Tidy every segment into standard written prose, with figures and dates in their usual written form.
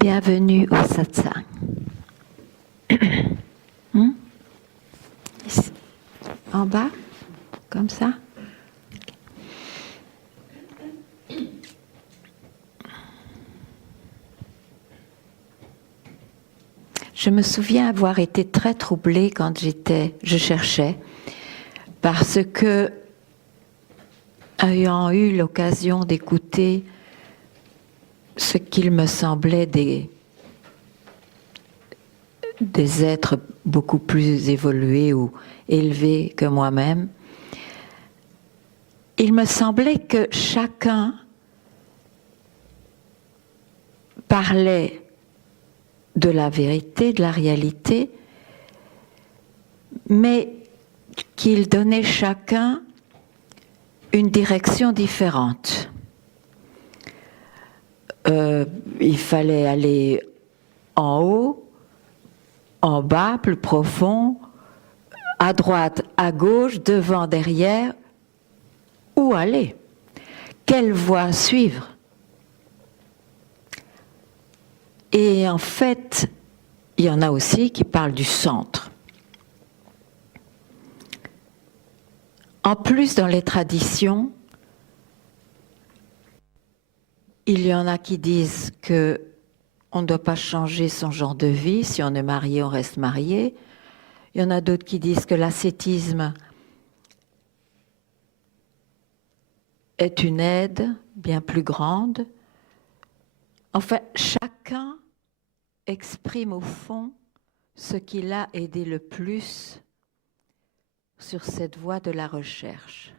Bienvenue au satsang. Ici. En bas, comme ça. Je me souviens avoir été très troublée quand je cherchais, parce que, ayant eu l'occasion d'écouter ce qu'il me semblait des êtres beaucoup plus évolués ou élevés que moi-même, il me semblait que chacun parlait de la vérité, de la réalité, mais qu'il donnait chacun une direction différente. Il fallait aller en haut, en bas, plus profond, à droite, à gauche, devant, derrière. Où aller? Quelle voie suivre? Et en fait, il y en a aussi qui parlent du centre. En plus, dans les traditions, il y en a qui disent que on ne doit pas changer son genre de vie. Si on est marié, on reste marié. Il y en a d'autres qui disent que l'ascétisme est une aide bien plus grande. Enfin, chacun exprime au fond ce qui l'a aidé le plus sur cette voie de la recherche.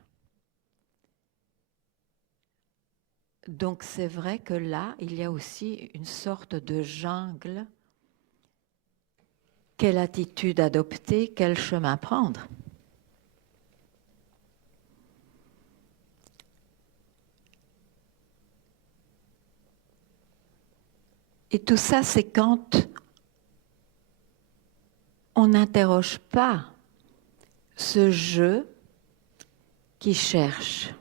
Donc c'est vrai que là, il y a aussi une sorte de jungle. Quelle attitude adopter, quel chemin prendre? Et tout ça, c'est quand on n'interroge pas ce je qui cherche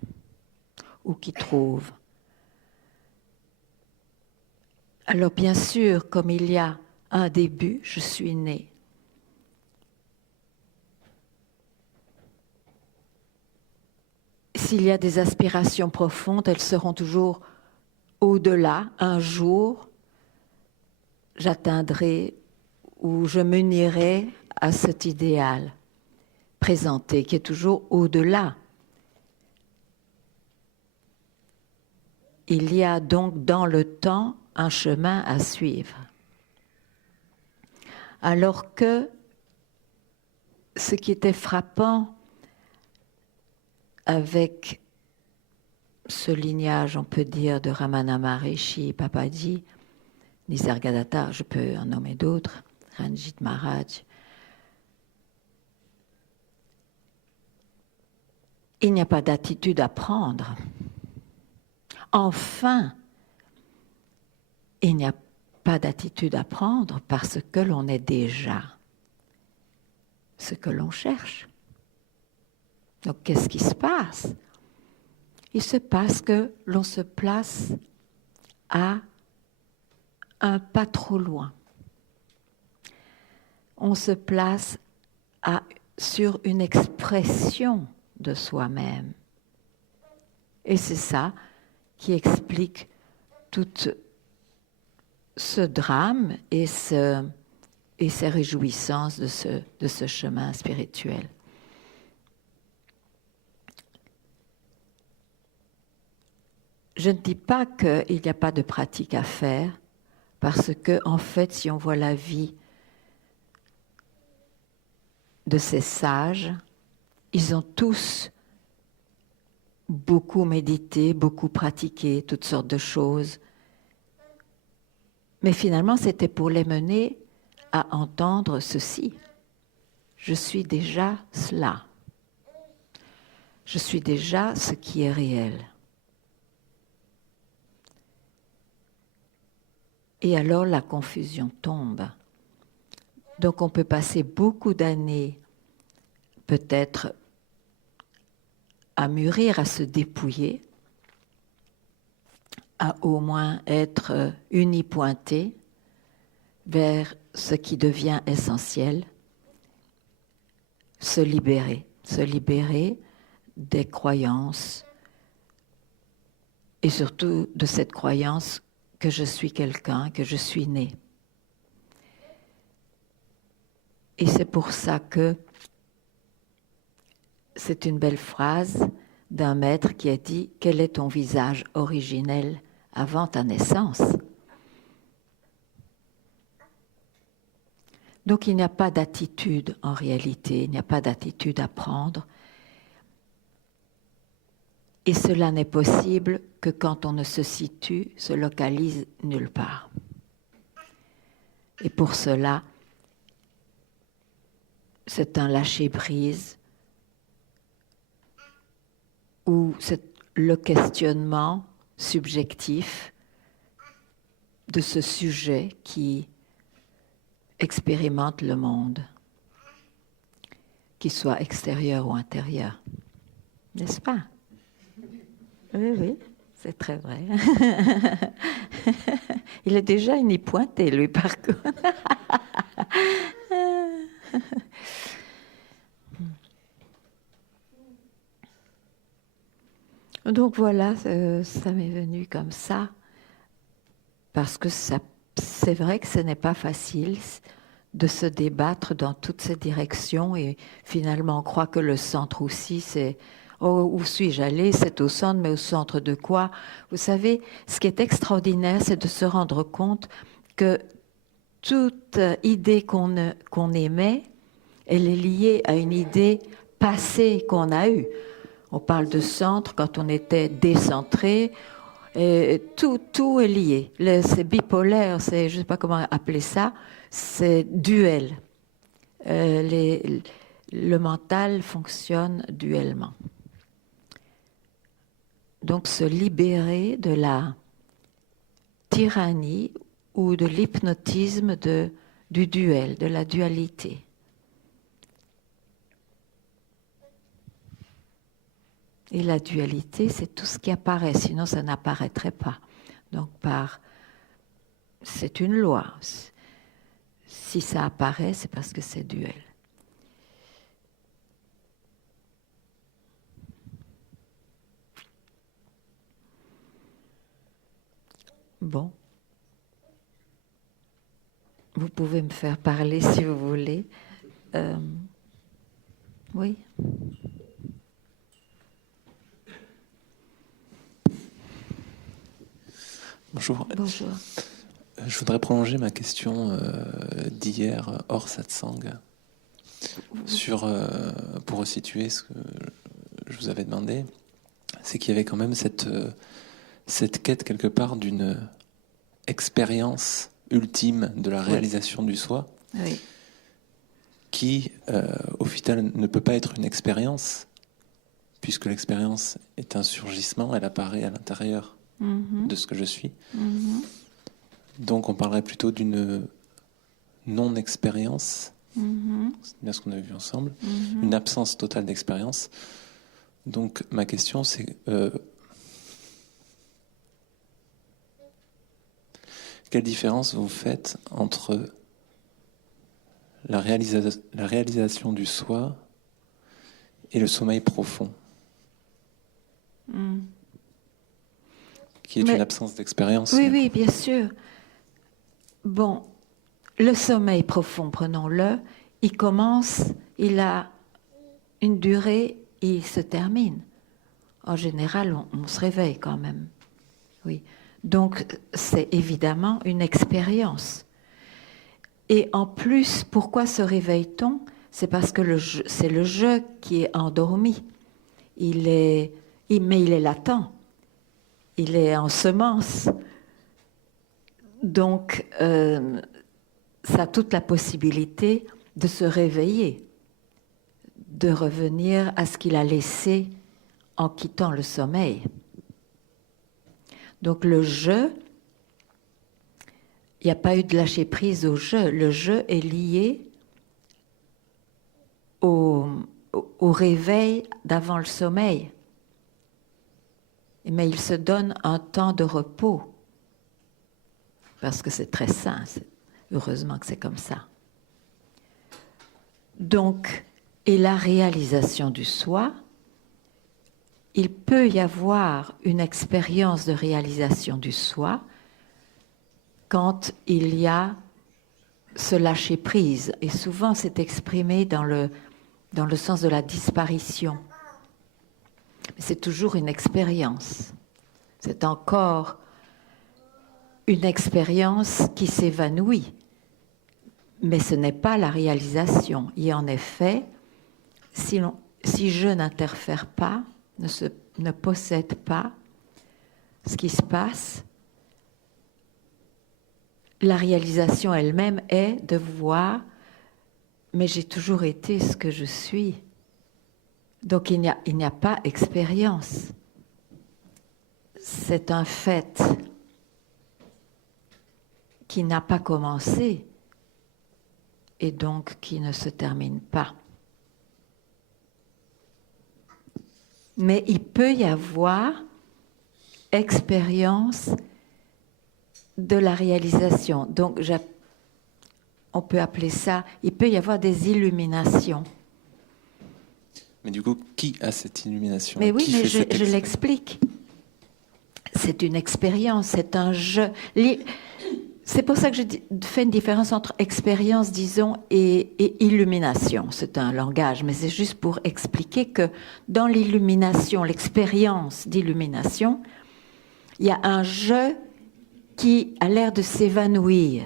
ou qui trouve. Alors bien sûr, comme il y a un début, je suis né. S'il y a des aspirations profondes, elles seront toujours au-delà. Un jour, j'atteindrai ou je m'unirai à cet idéal présenté, qui est toujours au-delà. Il y a donc dans le temps un chemin à suivre. Alors que ce qui était frappant avec ce lignage, on peut dire, de Ramana Maharishi, Papaji, Nisargadatta, je peux en nommer d'autres, Ranjit Maharaj, il n'y a pas d'attitude à prendre. Enfin, il n'y a pas d'attitude à prendre parce que l'on est déjà ce que l'on cherche. Donc, qu'est-ce qui se passe? Il se passe que l'on se place à un pas trop loin. On se place sur une expression de soi-même. Et c'est ça qui explique tout ce drame et ces réjouissances de ce chemin spirituel. Je ne dis pas qu'il n'y a pas de pratique à faire, parce que, en fait, si on voit la vie de ces sages, ils ont tous beaucoup médité, beaucoup pratiqué, toutes sortes de choses. Mais finalement, c'était pour les mener à entendre ceci. Je suis déjà cela. Je suis déjà ce qui est réel. Et alors la confusion tombe. Donc on peut passer beaucoup d'années, peut-être, à mûrir, à se dépouiller, à au moins être unipointé, vers ce qui devient essentiel, se libérer des croyances et surtout de cette croyance que je suis quelqu'un, que je suis né. Et c'est pour ça que c'est une belle phrase d'un maître qui a dit « Quel est ton visage originel avant ta naissance ?» Donc il n'y a pas d'attitude en réalité, il n'y a pas d'attitude à prendre. Et cela n'est possible que quand on ne se situe, se localise nulle part. Et pour cela, c'est un lâcher-prise ou c'est le questionnement subjectif de ce sujet qui expérimente le monde, qu'il soit extérieur ou intérieur. N'est-ce pas? Oui, oui, c'est très vrai. Il est déjà une y pointée, lui, par contre. Donc voilà, ça m'est venu comme ça, parce que c'est vrai que ce n'est pas facile de se débattre dans toutes ces directions et finalement on croit que le centre aussi c'est « Oh, où suis-je allé? C'est au centre, mais au centre de quoi ?» Vous savez, ce qui est extraordinaire, c'est de se rendre compte que toute idée qu'on émet, elle est liée à une idée passée qu'on a eue. On parle de centre quand on était décentré, et tout est lié. C'est bipolaire, je ne sais pas comment appeler ça, c'est duel. Le mental fonctionne duellement. Donc se libérer de la tyrannie ou de l'hypnotisme du duel, de la dualité. Et la dualité, c'est tout ce qui apparaît, sinon ça n'apparaîtrait pas. Donc c'est une loi. Si ça apparaît, c'est parce que c'est duel. Bon. Vous pouvez me faire parler si vous voulez. Oui. Bonjour. Bonjour. Je voudrais prolonger ma question d'hier hors satsang pour resituer ce que je vous avais demandé. C'est qu'il y avait quand même cette quête quelque part d'une expérience ultime de la réalisation du soi, oui, qui au final ne peut pas être une expérience, puisque l'expérience est un surgissement, elle apparaît à l'intérieur de ce que je suis. Donc on parlerait plutôt d'une non-expérience, c'est bien ce qu'on avait vu ensemble, une absence totale d'expérience. Donc ma question c'est quelle différence vous faites entre la réalisation du soi et le sommeil profond, qui est une absence d'expérience? Oui, oui, bien sûr. Bon, le sommeil profond, prenons-le, il commence, il a une durée, il se termine. En général, on se réveille quand même. Oui. Donc, c'est évidemment une expérience. Et en plus, pourquoi se réveille-t-on? C'est parce que c'est le je qui est endormi. Mais il est latent. Il est en semence. Donc, ça a toute la possibilité de se réveiller, de revenir à ce qu'il a laissé en quittant le sommeil. Donc le je, il n'y a pas eu de lâcher prise au je. Le je est lié au réveil d'avant le sommeil. Mais il se donne un temps de repos. Parce que c'est très sain, Heureusement que c'est comme ça. Donc, et la réalisation du soi, il peut y avoir une expérience de réalisation du soi quand il y a ce lâcher-prise. Et souvent, c'est exprimé dans le sens de la disparition. Mais c'est toujours une expérience. C'est encore une expérience qui s'évanouit. Mais ce n'est pas la réalisation. Et en effet, si je n'interfère pas, ne possède pas ce qui se passe, la réalisation elle-même est de voir, mais j'ai toujours été ce que je suis. Donc il n'y a pas expérience. C'est un fait qui n'a pas commencé et donc qui ne se termine pas. Mais il peut y avoir expérience de la réalisation. Donc, on peut appeler ça, il peut y avoir des illuminations. Mais du coup, qui a cette illumination? Mais oui, mais je l'explique. C'est une expérience, c'est un jeu. C'est pour ça que je fais une différence entre expérience, disons, et illumination. C'est un langage, mais c'est juste pour expliquer que dans l'illumination, l'expérience d'illumination, il y a un jeu qui a l'air de s'évanouir.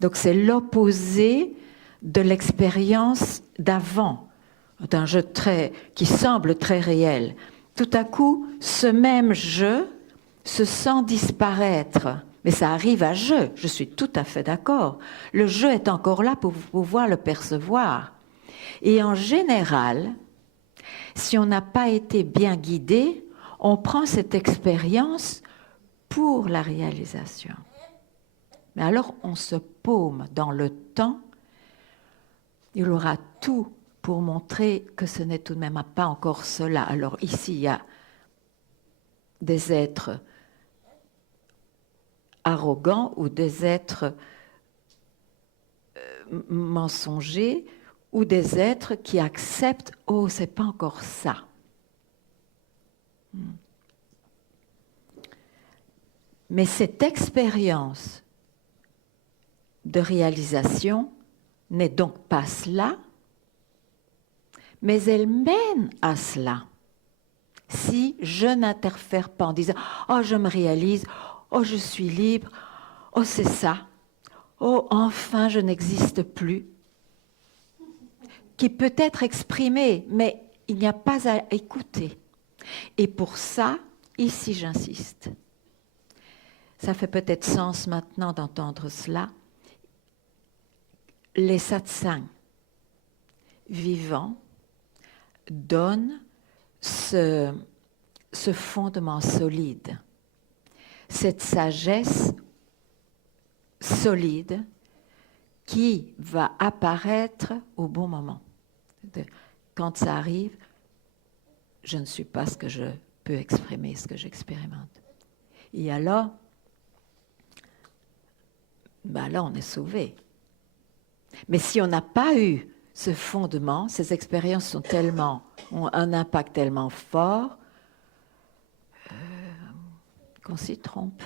Donc c'est l'opposé de l'expérience d'avant, d'un jeu qui semble très réel. Tout à coup, ce même jeu se sent disparaître. Mais ça arrive à jeu, je suis tout à fait d'accord. Le jeu est encore là pour pouvoir le percevoir. Et en général, si on n'a pas été bien guidé, on prend cette expérience pour la réalisation. Mais alors, on se paume dans le temps. Il aura tout pour montrer que ce n'est tout de même pas encore cela. Alors ici, il y a des êtres arrogants ou des êtres mensongers ou des êtres qui acceptent « Oh, c'est pas encore ça ». Mais cette expérience de réalisation n'est donc pas cela, mais elle mène à cela. Si je n'interfère pas en disant « Oh, je me réalise, oh, je suis libre, oh, c'est ça, oh, enfin, je n'existe plus », qui peut être exprimé, mais il n'y a pas à écouter. Et pour ça, ici, j'insiste. Ça fait peut-être sens maintenant d'entendre cela. Les satsangs vivants donnent ce fondement solide, cette sagesse solide qui va apparaître au bon moment. Quand ça arrive, je ne suis pas ce que je peux exprimer, ce que j'expérimente. Et alors, là, on est sauvé. Mais si on n'a pas eu ce fondement, ces expériences ont un impact tellement fort qu'on s'y trompe.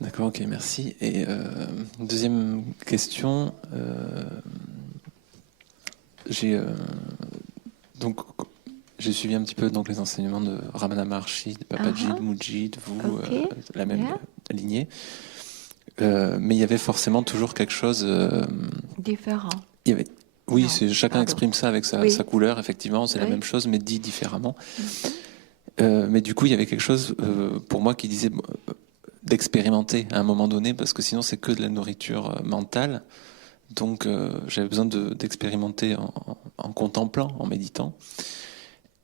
D'accord, ok, merci. Et deuxième question, j'ai suivi un petit peu donc les enseignements de Ramana Maharshi, de Papaji, de Mooji, de vous, la même lignée. Mais il y avait forcément toujours quelque chose différent. Oui, chacun exprime ça avec sa couleur, effectivement, c'est la même chose, mais dit différemment. Mais du coup, il y avait quelque chose pour moi qui disait d'expérimenter à un moment donné, parce que sinon c'est que de la nourriture mentale. Donc j'avais besoin d'expérimenter en contemplant, en méditant.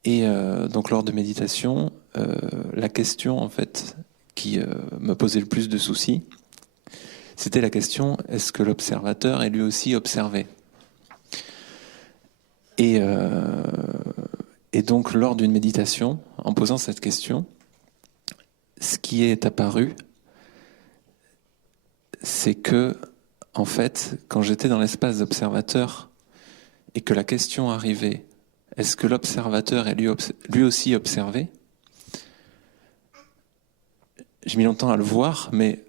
Et donc lors de méditation, la question en fait qui me posait le plus de soucis, c'était la question, est-ce que l'observateur est lui aussi observé ? Et donc lors d'une méditation, en posant cette question, ce qui est apparu, c'est que, en fait, quand j'étais dans l'espace d'observateur et que la question arrivait, est-ce que l'observateur est lui aussi observé? J'ai mis longtemps à le voir, mais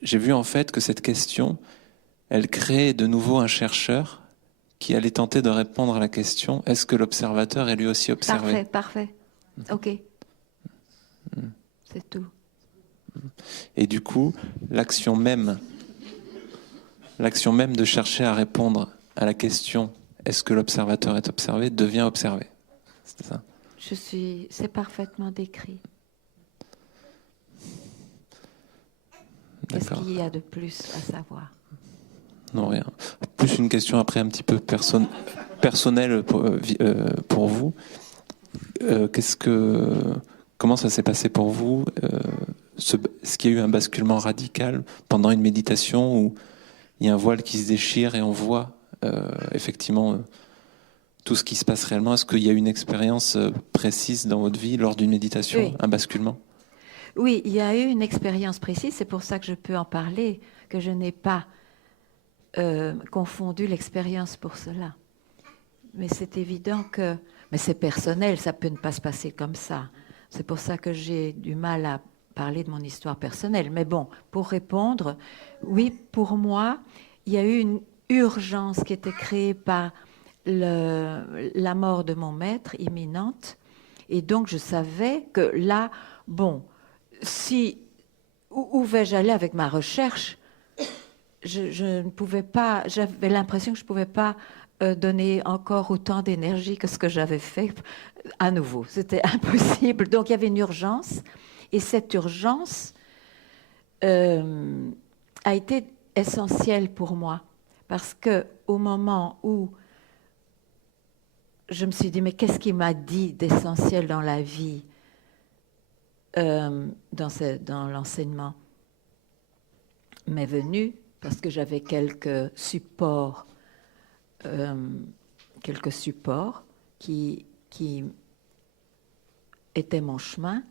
j'ai vu en fait que cette question, elle créait de nouveau un chercheur qui allait tenter de répondre à la question, est-ce que l'observateur est lui aussi observé? Parfait. Ok. C'est tout. Et du coup, l'action même de chercher à répondre à la question, est-ce que l'observateur est observé, devient observé. C'est ça. C'est parfaitement décrit. Qu'est-ce qu'il y a de plus à savoir? Non, rien. Plus une question après un petit peu personnelle pour vous. Comment ça s'est passé pour vous? Est-ce qu'il y a eu un basculement radical pendant une méditation où il y a un voile qui se déchire et on voit effectivement tout ce qui se passe réellement? Est-ce qu'il y a eu une expérience précise dans votre vie lors d'une méditation, oui. Un basculement? Oui, il y a eu une expérience précise, c'est pour ça que je peux en parler, que je n'ai pas confondu l'expérience pour cela. Mais c'est évident que... Mais c'est personnel, ça peut ne pas se passer comme ça. C'est pour ça que j'ai du mal à parler de mon histoire personnelle. Mais bon, pour répondre, oui, pour moi, il y a eu une urgence qui était créée par la mort de mon maître imminente. Et donc, je savais que là, bon, où vais-je aller avec ma recherche? Je ne pouvais pas, j'avais l'impression que je ne pouvais pas donner encore autant d'énergie que ce que j'avais fait à nouveau. C'était impossible. Donc, il y avait une urgence. Et cette urgence a été essentielle pour moi. Parce qu'au moment où je me suis dit, mais qu'est-ce qui m'a dit d'essentiel dans la vie, dans l'enseignement, m'est venu parce que j'avais quelques supports qui étaient mon chemin,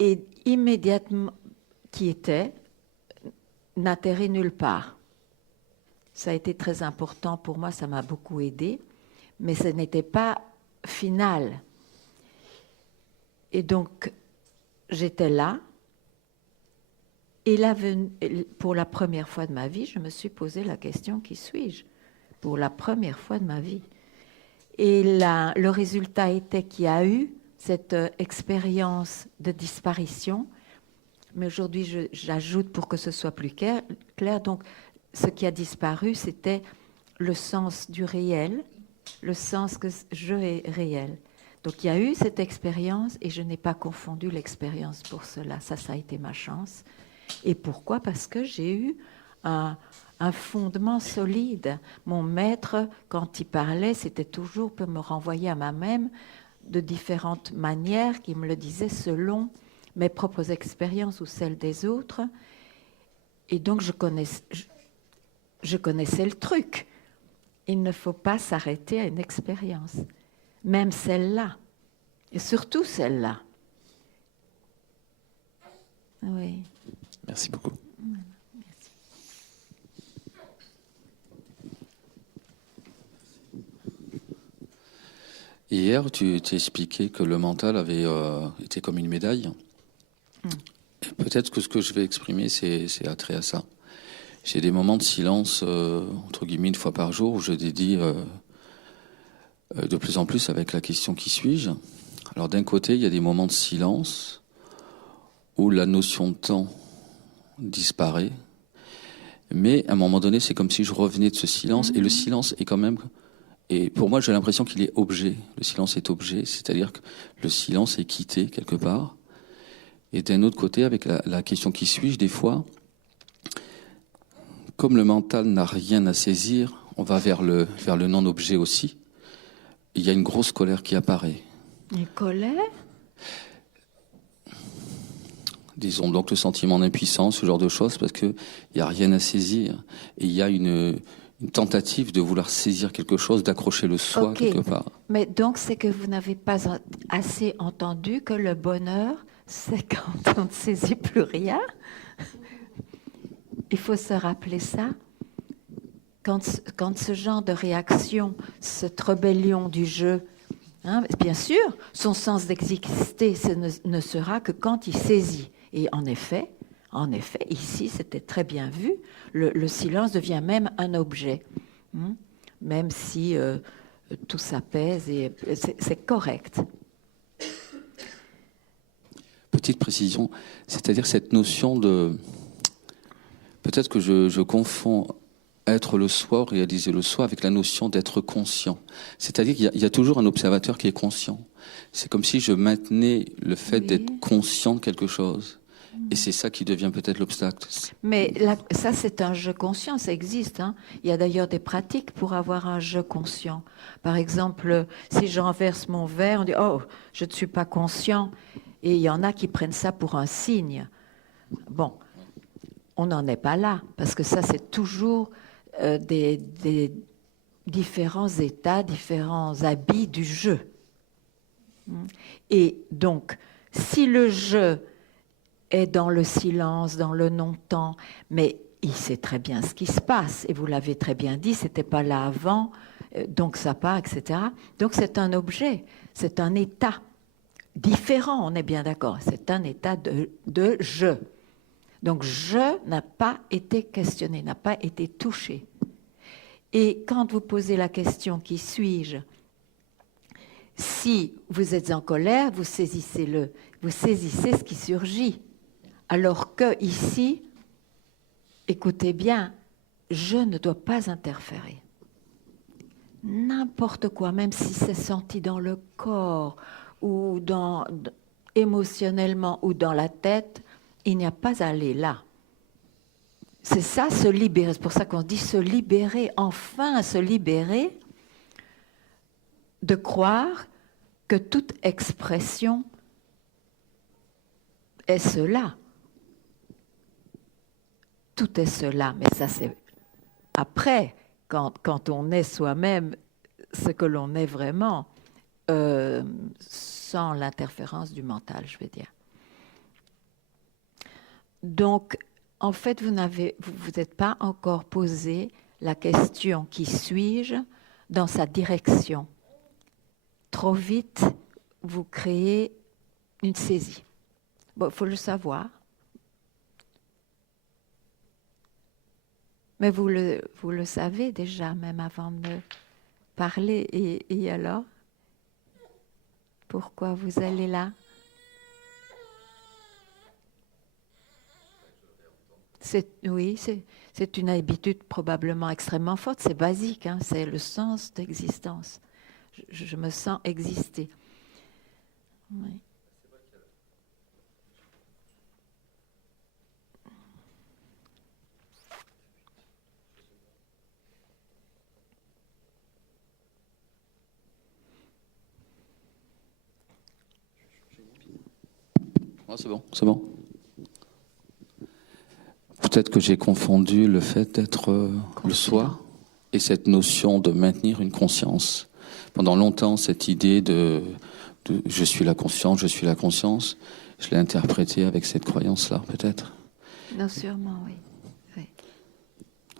et immédiatement n'atterrit nulle part. Ça a été très important pour moi, ça m'a beaucoup aidé, mais ce n'était pas final. Et donc, j'étais là, et là, pour la première fois de ma vie, je me suis posé la question, qui suis-je? Pour la première fois de ma vie. Et le résultat était qu'il y a eu cette expérience de disparition, mais aujourd'hui, j'ajoute pour que ce soit plus clair, donc ce qui a disparu, c'était le sens du réel, le sens que je est réel. Donc il y a eu cette expérience et je n'ai pas confondu l'expérience pour cela. Ça a été ma chance. Et pourquoi? Parce que j'ai eu un fondement solide. Mon maître, quand il parlait, c'était toujours pour me renvoyer à moi-même de différentes manières, qui me le disait selon mes propres expériences ou celles des autres. Et donc je connaissais le truc. Il ne faut pas s'arrêter à une expérience, même celle-là, et surtout celle-là. Oui. Merci beaucoup. Merci. Hier, tu expliqué que le mental avait été comme une médaille. Et peut-être que ce que je vais exprimer, c'est attrait à ça. J'ai des moments de silence, entre guillemets, une fois par jour, où je dédie de plus en plus avec la question « Qui suis-je ?» Alors d'un côté, il y a des moments de silence où la notion de temps disparaît. Mais à un moment donné, c'est comme si je revenais de ce silence. Et le silence est quand même... Et pour moi, j'ai l'impression qu'il est objet. Le silence est objet, c'est-à-dire que le silence est quitté quelque part. Et d'un autre côté, avec la question « Qui suis-je ?» des fois, comme le mental n'a rien à saisir, on va vers le non-objet aussi. Il y a une grosse colère qui apparaît. Une colère? Disons donc le sentiment d'impuissance, ce genre de choses, parce qu'il n'y a rien à saisir. Et il y a une tentative de vouloir saisir quelque chose, d'accrocher le soi quelque part. Mais donc c'est que vous n'avez pas assez entendu que le bonheur c'est quand on ne saisit plus rien. Il faut se rappeler ça. Quand ce genre de réaction, cette rébellion du jeu, hein, bien sûr, son sens d'exister ne sera que quand il saisit. Et en effet, ici, c'était très bien vu, le silence devient même un objet, hein, même si tout s'apaise, et c'est correct. Petite précision, c'est-à-dire cette notion de... Peut-être que je confonds être le soi, réaliser le soi, avec la notion d'être conscient. C'est-à-dire qu'il y a toujours un observateur qui est conscient. C'est comme si je maintenais le fait d'être conscient de quelque chose. Et c'est ça qui devient peut-être l'obstacle. Mais ça, c'est un jeu conscient, ça existe. Hein. Il y a d'ailleurs des pratiques pour avoir un jeu conscient. Par exemple, si je renverse mon verre, on dit « Oh, je ne suis pas conscient ». Et il y en a qui prennent ça pour un signe. Bon, on n'en est pas là, parce que ça, c'est toujours des différents états, différents habits du jeu. Et donc, si le jeu est dans le silence, dans le non-temps, mais il sait très bien ce qui se passe, et vous l'avez très bien dit, c'était pas là avant, donc ça part, etc. Donc c'est un objet, c'est un état différent, on est bien d'accord, c'est un état de je. Donc je n'a pas été questionné, n'a pas été touché. Et quand vous posez la question « qui suis-je ?», si vous êtes en colère, vous saisissez ce qui surgit. Alors que ici, écoutez bien, je ne dois pas interférer. N'importe quoi, même si c'est senti dans le corps ou émotionnellement ou dans la tête, il n'y a pas à aller là. C'est ça, se libérer. C'est pour ça qu'on dit se libérer, enfin se libérer de croire que toute expression est cela. Tout est cela, mais ça c'est après, quand on est soi-même ce que l'on est vraiment, sans l'interférence du mental, je veux dire. Donc, en fait, vous n'êtes pas encore posé la question « qui suis-je » dans sa direction. Trop vite, vous créez une saisie. Bon, il faut le savoir. Mais vous le savez déjà, même avant de me parler. Et alors? Pourquoi vous allez là? Oui, c'est une habitude probablement extrêmement forte. C'est basique, hein, c'est le sens d'existence. Je me sens exister. Oui. Ah, c'est bon. Peut-être que j'ai confondu le fait d'être le soi et cette notion de maintenir une conscience. Pendant longtemps, cette idée de je suis la conscience, je l'ai interprétée avec cette croyance-là, peut-être. Non, sûrement, oui. Oui.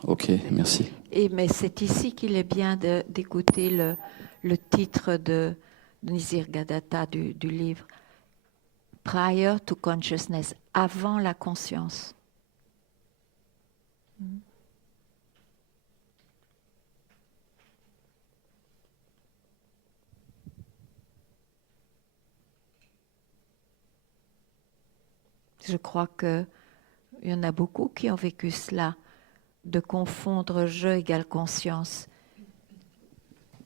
Ok, merci. Mais c'est ici qu'il est bien d'écouter le titre de Nisargadatta du livre Prior to Consciousness, avant la conscience. Je crois qu'il y en a beaucoup qui ont vécu cela, de confondre je égale conscience.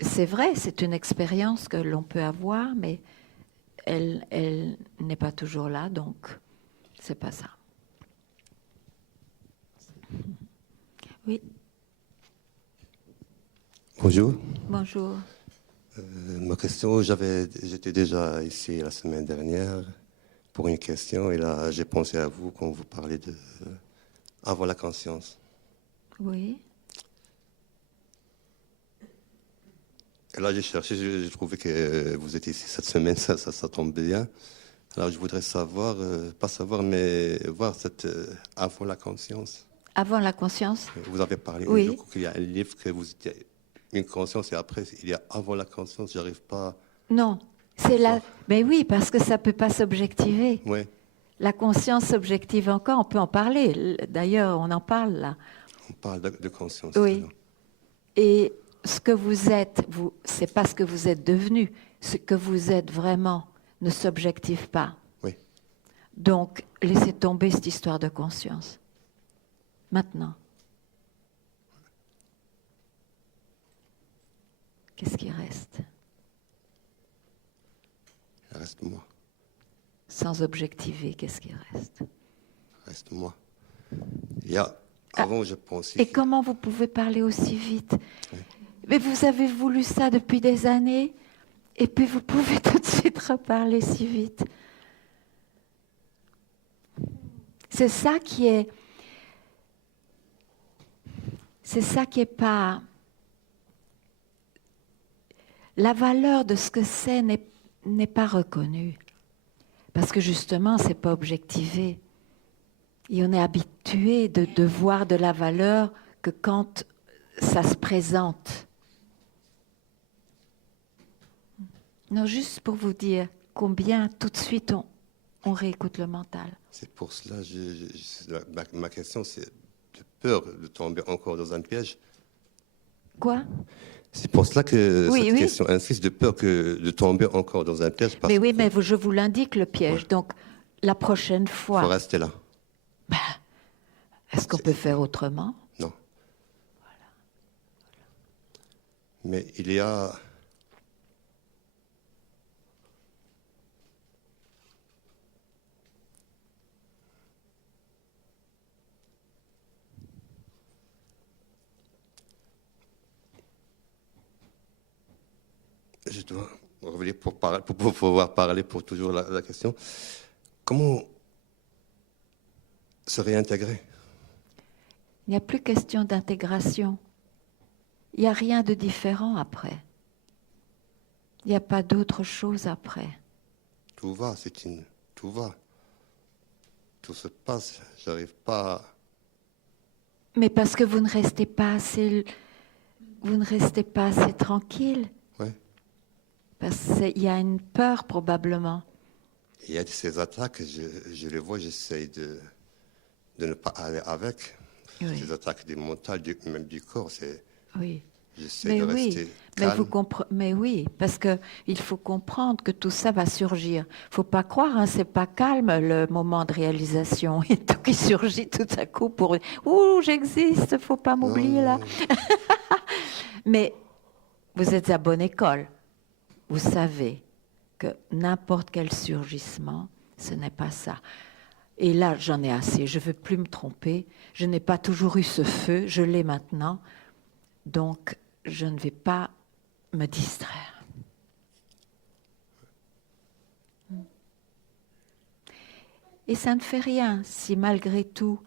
C'est vrai, c'est une expérience que l'on peut avoir, mais elle n'est pas toujours là, donc c'est pas ça. Oui. Bonjour. Bonjour. Ma question, j'étais déjà ici la semaine dernière pour une question et là j'ai pensé à vous quand vous parlez de avoir la conscience. Oui. Et là j'ai cherché, j'ai trouvé que vous étiez ici cette semaine, ça tombe bien. Alors je voudrais savoir, pas savoir, mais voir cette avant la conscience. Avant la conscience? Vous avez parlé, Oui. je crois qu'il y a un livre que vous étiez une conscience et après il y a avant la conscience. J'arrive pas. Non, c'est la. Mais oui, parce que ça peut pas s'objectiver. Ouais, La conscience s'objective encore. On peut en parler. D'ailleurs, on en parle là. on parle de conscience. Oui. alors. Et ce que vous êtes, c'est pas ce que vous êtes devenu. Ce que vous êtes vraiment ne s'objective pas. Oui. Donc, laissez tomber cette histoire de conscience. Maintenant. Qu'est-ce qui reste? Il reste moi. Sans objectiver, qu'est-ce qui reste? Il reste moi. Il y a avant je pensais. Et comment vous pouvez parler aussi vite? Oui. Mais vous avez voulu ça depuis des années, et puis vous pouvez tout de suite reparler si vite. C'est ça qui est pas... La valeur de ce que c'est n'est pas reconnue. Parce que justement, c'est pas objectivé. Et on est habitué de voir de la valeur que quand ça se présente. Non, juste pour vous dire combien tout de suite on réécoute le mental. C'est pour cela, ma question, c'est de peur de tomber encore dans un piège. Quoi? C'est pour cela que Oui, cette oui. question insiste de peur de tomber encore dans un piège. Parce Mais oui, que mais je vous l'indique, le piège. Ouais. Donc, la prochaine il faut fois, rester là. est-ce qu'on peut faire autrement? Non. Mais il y a... Je dois revenir pour pouvoir parler pour toujours la question. Comment se réintégrer? Il n'y a plus question d'intégration. Il n'y a rien de différent après. Il n'y a pas d'autre chose après. Tout va, tout va. Tout se passe. J'arrive pas. Mais parce que vous ne restez pas assez tranquille. Ouais. Parce qu'il y a une peur probablement. Il y a ces attaques, je les vois, j'essaye de ne pas aller avec. Oui. Ces attaques du mental, même du corps, Oui. j'essaie Mais de oui, rester mais, calme. mais oui, parce qu'il faut comprendre que tout ça va surgir. Il ne faut pas croire, hein, c'est pas calme le moment de réalisation. Il y a tout qui surgit tout à coup pour « Ouh, j'existe, il ne faut pas m'oublier là Non. ». Mais vous êtes à bonne école. Vous savez que n'importe quel surgissement, ce n'est pas ça. Et là, j'en ai assez, je ne veux plus me tromper. Je n'ai pas toujours eu ce feu, je l'ai maintenant. Donc, je ne vais pas me distraire. Et ça ne fait rien si malgré tout,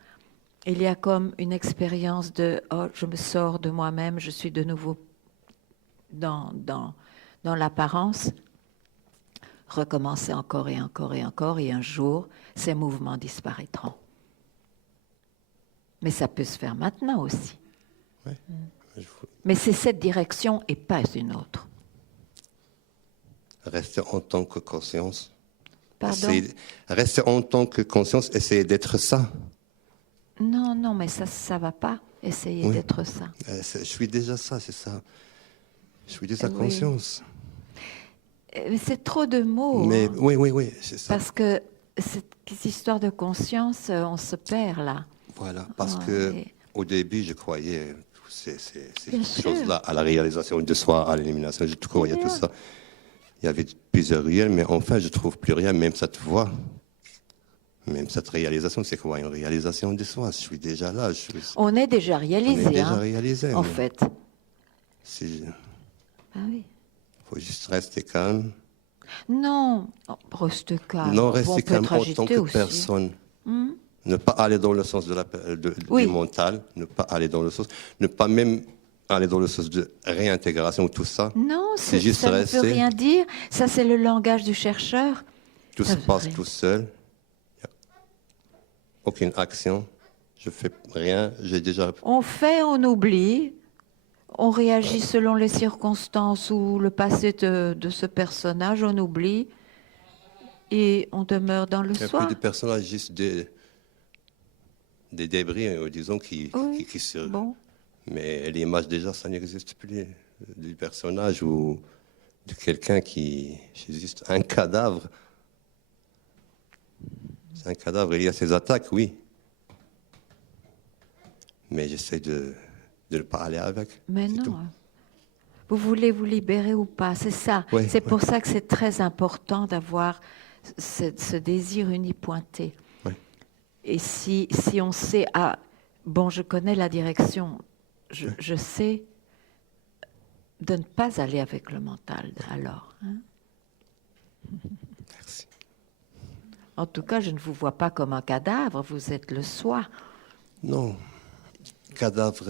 il y a comme une expérience de « oh, je me sors de moi-même, je suis de nouveau dans l'apparence ». Recommencer encore et encore et encore, et un jour, ces mouvements disparaîtront. Mais ça peut se faire maintenant aussi. Ouais. Mais c'est cette direction et pas une autre. Rester en tant que conscience. Pardon? Rester en tant que conscience, essayer d'être ça. Non, non, mais ça va pas, essayer Oui. d'être ça. Je suis déjà ça, c'est ça. Je suis déjà Oui. conscience. C'est trop de mots. Mais hein, oui, c'est ça. parce que cette histoire de conscience, on se perd là. Voilà, parce Ah, que oui. au début, je croyais ces Bien sûr. choses-là, à la réalisation de soi, à l'élimination, je croyais Bien. tout ça. Il y avait plusieurs réels, mais enfin, je trouve plus rien, même cette voix, même cette réalisation. C'est quoi une réalisation de soi? Je suis déjà là. On est déjà On réalisé, est déjà hein, réalisé. en mais fait. Ah oui. faut juste rester calme. Non, reste calme. Non, On rester peut calme être en agité tant que aussi. personne. Hmm. Ne pas aller dans le sens Oui. du mental, ne pas aller dans le sens, ne pas même aller dans le sens de réintégration, tout ça. Non, C'est juste ça ne rester. veut rien dire. Ça, c'est le langage du chercheur. Tout Ça se passe vrai. tout seul. Il y a aucune action. Je fais rien. J'ai déjà... On fait, on oublie, on réagit selon les circonstances ou le passé de ce personnage, on oublie et on demeure dans le Il y a plus de soi. personnages, juste des débris, disons, Oui, qui se... bon. Mais l'image, déjà, ça n'existe plus. Du personnage ou de quelqu'un qui... C'est juste un cadavre. C'est un cadavre. Il y a ses attaques, oui. Mais j'essaie de ne pas aller avec. Mais c'est non. tout. Vous voulez vous libérer ou pas, c'est ça. Oui, C'est oui. pour ça que c'est très important d'avoir ce désir unipointé. Oui. Et si on sait, ah, bon, je connais la direction, je sais de ne pas aller avec le mental, alors. Hein. Merci. En tout cas, je ne vous vois pas comme un cadavre, vous êtes le soi. Non. Cadavre,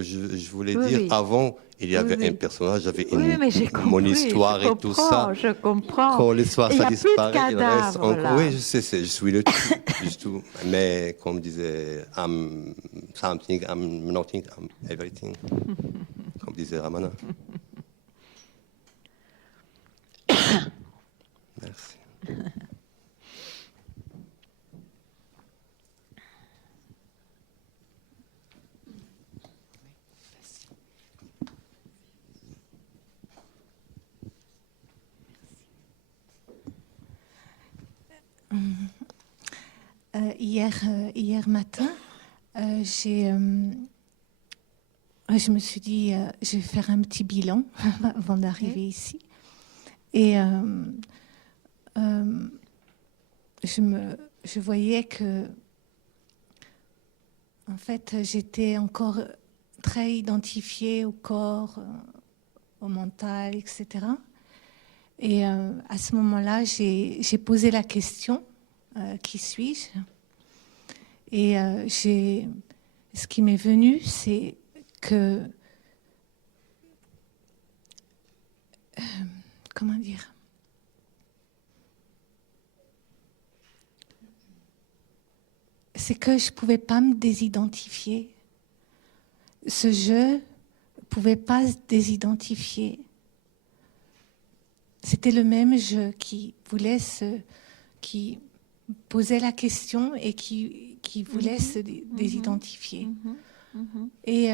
je voulais Oui, dire, oui. avant, il y avait Oui, oui. un personnage, j'avais Oui, mais j'ai compris. mon histoire je et tout ça. Je comprends. Quand l'histoire, Il ça n'y a plus de disparaît, il reste cadavres, encore. là. Oui, je sais, je suis le tout, du tout. Mais comme disait, I'm something, I'm nothing, I'm everything. Comme disait Ramana. Merci. Hier matin, je me suis dit, je vais faire un petit bilan avant d'arriver ici. Et je voyais que, en fait, j'étais encore très identifiée au corps, au mental, etc. Et à ce moment-là, j'ai posé la question, qui suis-je ? Et ce qui m'est venu, c'est que, comment dire ? C'est que je ne pouvais pas me désidentifier. Ce je ne pouvait pas se désidentifier. C'était le même je qui voulait qui posait la question et qui voulait se désidentifier. Et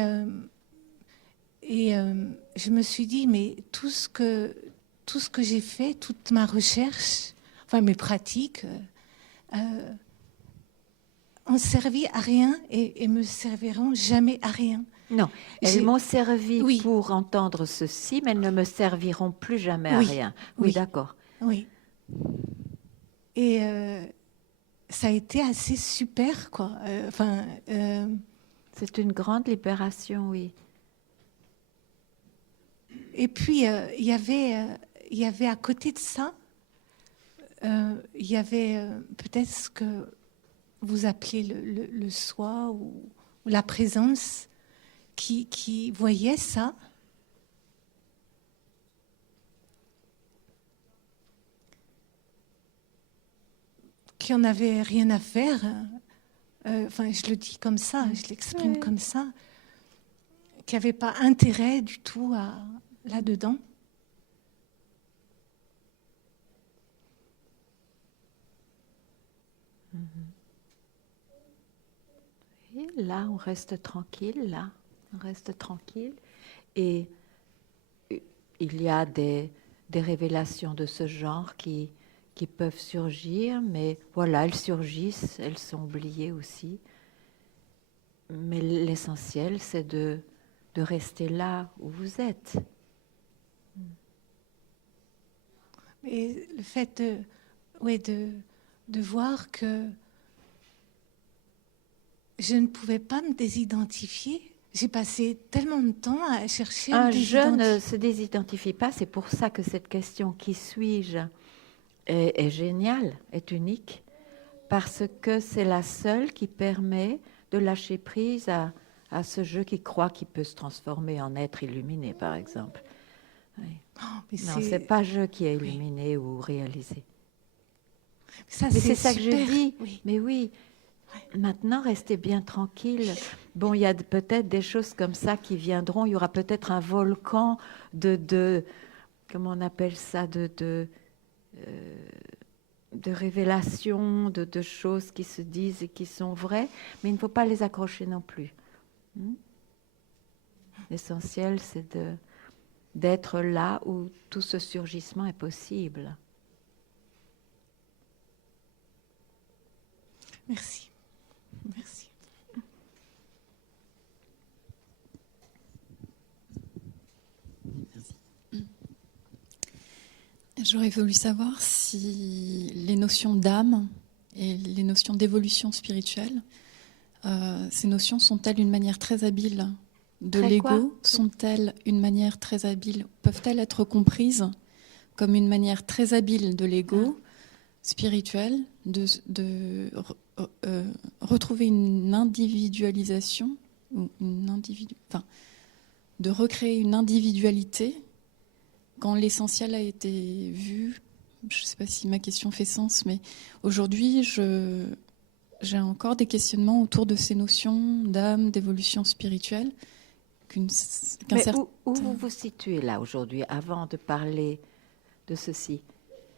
je me suis dit, mais tout ce que j'ai fait, toute ma recherche, enfin mes pratiques, ont servi à rien et me serviront jamais à rien. Non, elles m'ont servi Oui. pour entendre ceci, mais elles ne me serviront plus jamais à Oui. rien. Oui. D'accord. Oui. Et ça a été assez super, quoi. C'est une grande libération, oui. Et puis, il y avait à côté de ça, il y avait peut-être ce que vous appelez le soi ou la présence qui voyait ça. Qui en avait rien à faire. Je le dis comme ça, je l'exprime comme ça. Qui n'avait pas intérêt du tout là-dedans. Et là, on reste tranquille, là. On reste tranquille. Et il y a des révélations de ce genre qui peuvent surgir, mais voilà, elles surgissent, elles sont oubliées aussi. Mais l'essentiel, c'est de rester là où vous êtes. Et le fait de voir que je ne pouvais pas me désidentifier. J'ai passé tellement de temps à chercher à me désidentifier. Un je ne se désidentifie pas, c'est pour ça que cette question « qui suis-je » est géniale, est unique, parce que c'est la seule qui permet de lâcher prise à ce je qui croit qu'il peut se transformer en être illuminé, par exemple. Oui. Oh, mais Non, c'est pas je qui est illuminé ou réalisé. Ça, Mais c'est ça que je super. dis. Oui. Mais oui, maintenant, restez bien tranquille. Bon, il y a peut-être des choses comme ça qui viendront. Il y aura peut-être un volcan de comment on appelle ça, de révélations, de choses qui se disent et qui sont vraies, mais il ne faut pas les accrocher non plus. L'essentiel, c'est d'être là où tout ce surgissement est possible. Merci. Merci. J'aurais voulu savoir si les notions d'âme et les notions d'évolution spirituelle, ces notions sont-elles une manière très habile de Très quoi ? l'ego ? Sont-elles une manière très habile ? Peuvent-elles être comprises comme une manière très habile de l'ego spirituel de retrouver une individualisation, ou de recréer une individualité quand l'essentiel a été vu? Je ne sais pas si ma question fait sens, mais aujourd'hui, j'ai encore des questionnements autour de ces notions d'âme, d'évolution spirituelle. Mais où vous vous situez là aujourd'hui, avant de parler de ceci?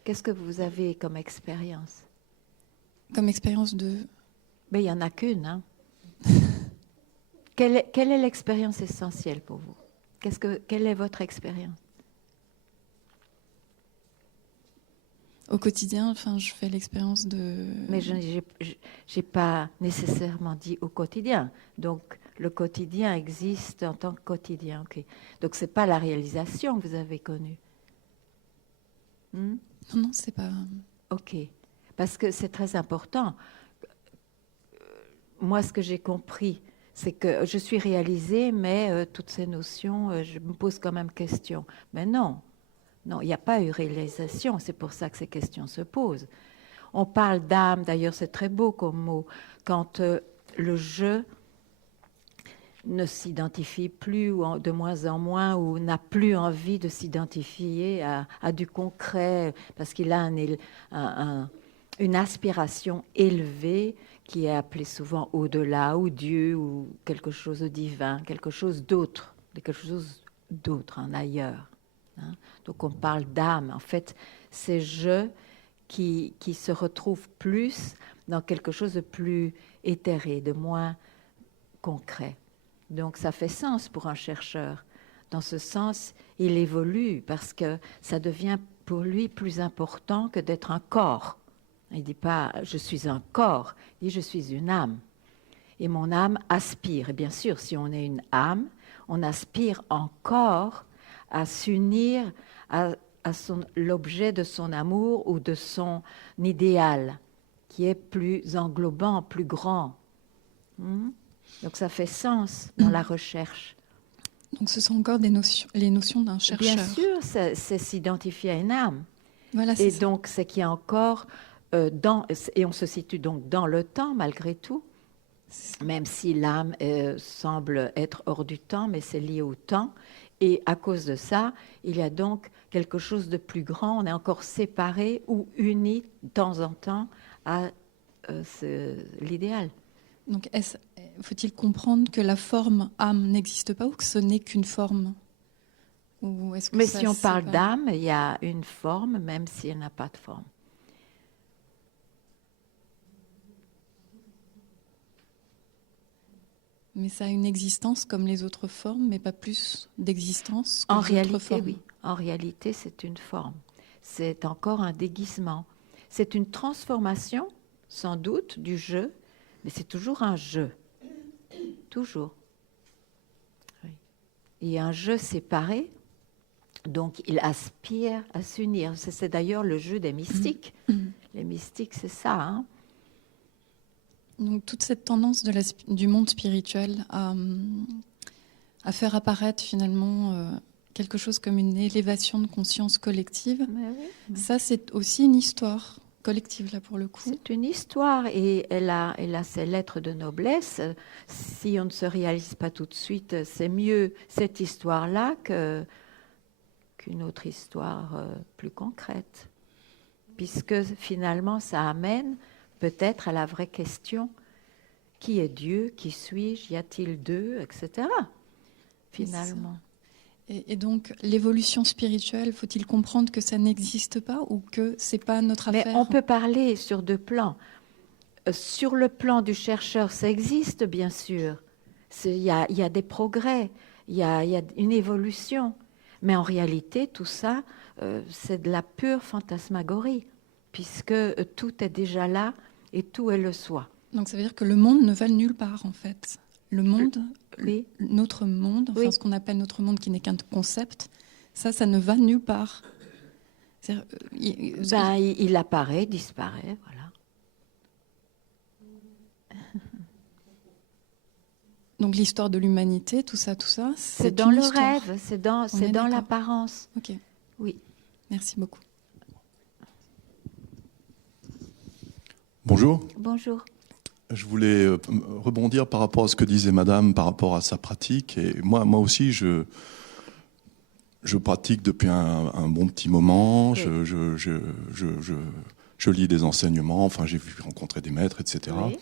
Qu'est-ce que vous avez comme expérience? Comme expérience de... Mais il n'y en a qu'une. Hein. Quelle est l'expérience essentielle pour vous? Quelle est votre expérience? Au quotidien, je fais l'expérience de... Mais je n'ai pas nécessairement dit au quotidien. Donc, le quotidien existe en tant que quotidien. Okay. Donc, ce n'est pas la réalisation que vous avez connue. Non, c'est pas... Ok. Parce que c'est très important. Moi, ce que j'ai compris, c'est que je suis réalisée, mais toutes ces notions, je me pose quand même question. Mais non. Non, il n'y a pas eu réalisation, c'est pour ça que ces questions se posent. On parle d'âme, d'ailleurs c'est très beau comme mot, quand le je ne s'identifie plus ou de moins en moins ou n'a plus envie de s'identifier à du concret parce qu'il a une aspiration élevée qui est appelée souvent au-delà ou Dieu ou quelque chose de divin, quelque chose d'autre, en ailleurs. Hein? Donc on parle d'âme. En fait, c'est je qui se retrouve plus dans quelque chose de plus éthéré, de moins concret. Donc ça fait sens pour un chercheur. Dans ce sens, il évolue parce que ça devient pour lui plus important que d'être un corps. Il ne dit pas « je suis un corps », il dit « je suis une âme ». Et mon âme aspire. Et bien sûr, si on est une âme, on aspire encore à s'unir à l'objet de son amour ou de son idéal, qui est plus englobant, plus grand. Donc ça fait sens dans la recherche. Donc ce sont encore les notions d'un chercheur. Bien sûr, c'est s'identifier à une âme. Voilà, et donc c'est qu'il y a encore, et on se situe donc dans le temps malgré tout, même si l'âme semble être hors du temps, mais c'est lié au temps. Et à cause de ça, il y a donc quelque chose de plus grand. On est encore séparés ou unis de temps en temps à l'idéal. Donc, faut-il comprendre que la forme âme n'existe pas ou que ce n'est qu'une forme? Ou est-ce que mais si on parle d'âme, il y a une forme, même si elle n'a pas de forme. Mais ça a une existence comme les autres formes, mais pas plus d'existence que en les réalité, autres formes. Oui. En réalité, c'est une forme. C'est encore un déguisement. C'est une transformation, sans doute, du jeu, mais c'est toujours un jeu. Toujours. Oui. Il y a un jeu séparé, donc il aspire à s'unir. C'est d'ailleurs le jeu des mystiques. Les mystiques, c'est ça, hein. Donc toute cette tendance du monde spirituel à faire apparaître finalement quelque chose comme une élévation de conscience collective, ça c'est aussi une histoire collective là pour le coup. C'est une histoire et elle a ses lettres de noblesse. Si on ne se réalise pas tout de suite, c'est mieux cette histoire-là qu'une autre histoire plus concrète. puisque finalement ça amène peut-être à la vraie question, qui est Dieu, qui suis-je, y a-t-il deux, etc. Finalement. Et donc, l'évolution spirituelle, faut-il comprendre que ça n'existe pas ou que c'est pas notre Mais affaire? on peut parler sur deux plans. Sur le plan du chercheur, ça existe bien sûr. Il y a des progrès, il y a une évolution. Mais en réalité, tout ça, c'est de la pure fantasmagorie, puisque tout est déjà là et tout est le soi. Donc ça veut dire que le monde ne va nulle part en fait. Le monde, Oui. notre monde, enfin Oui. ce qu'on appelle notre monde qui n'est qu'un concept, ça ne va nulle part. Il apparaît, disparaît, voilà. Donc l'histoire de l'humanité, tout ça, C'est dans une le histoire. rêve, c'est dans d'accord. l'apparence. Ok, Oui. merci beaucoup. Bonjour. Bonjour. Je voulais rebondir par rapport à ce que disait Madame par rapport à sa pratique. Et moi aussi, je pratique depuis un bon petit moment. Oui. Je lis des enseignements. Enfin, j'ai vu rencontrer des maîtres, etc. Oui.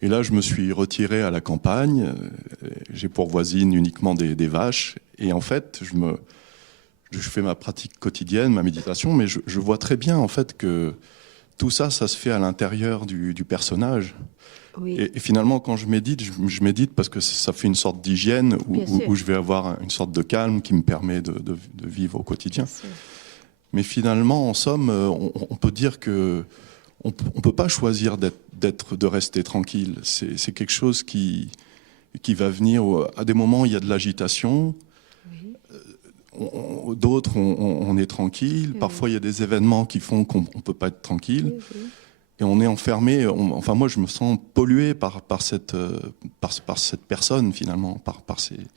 Et là, je me suis retiré à la campagne. J'ai pour voisine uniquement des vaches. Et en fait, je fais ma pratique quotidienne, ma méditation, mais je vois très bien en fait que tout ça, ça se fait à l'intérieur du personnage. Oui. Et finalement, quand je médite parce que ça fait une sorte d'hygiène où je vais avoir une sorte de calme qui me permet de vivre au quotidien. Mais finalement, en somme, on peut dire que on peut pas choisir de rester tranquille. C'est quelque chose qui va venir à des moments où il y a de l'agitation. Oui. D'autres, on est tranquille. Oui. Parfois, il y a des événements qui font qu'on ne peut pas être tranquille. Oui, oui. Et on est enfermé. Enfin, moi, je me sens pollué par cette personne, finalement.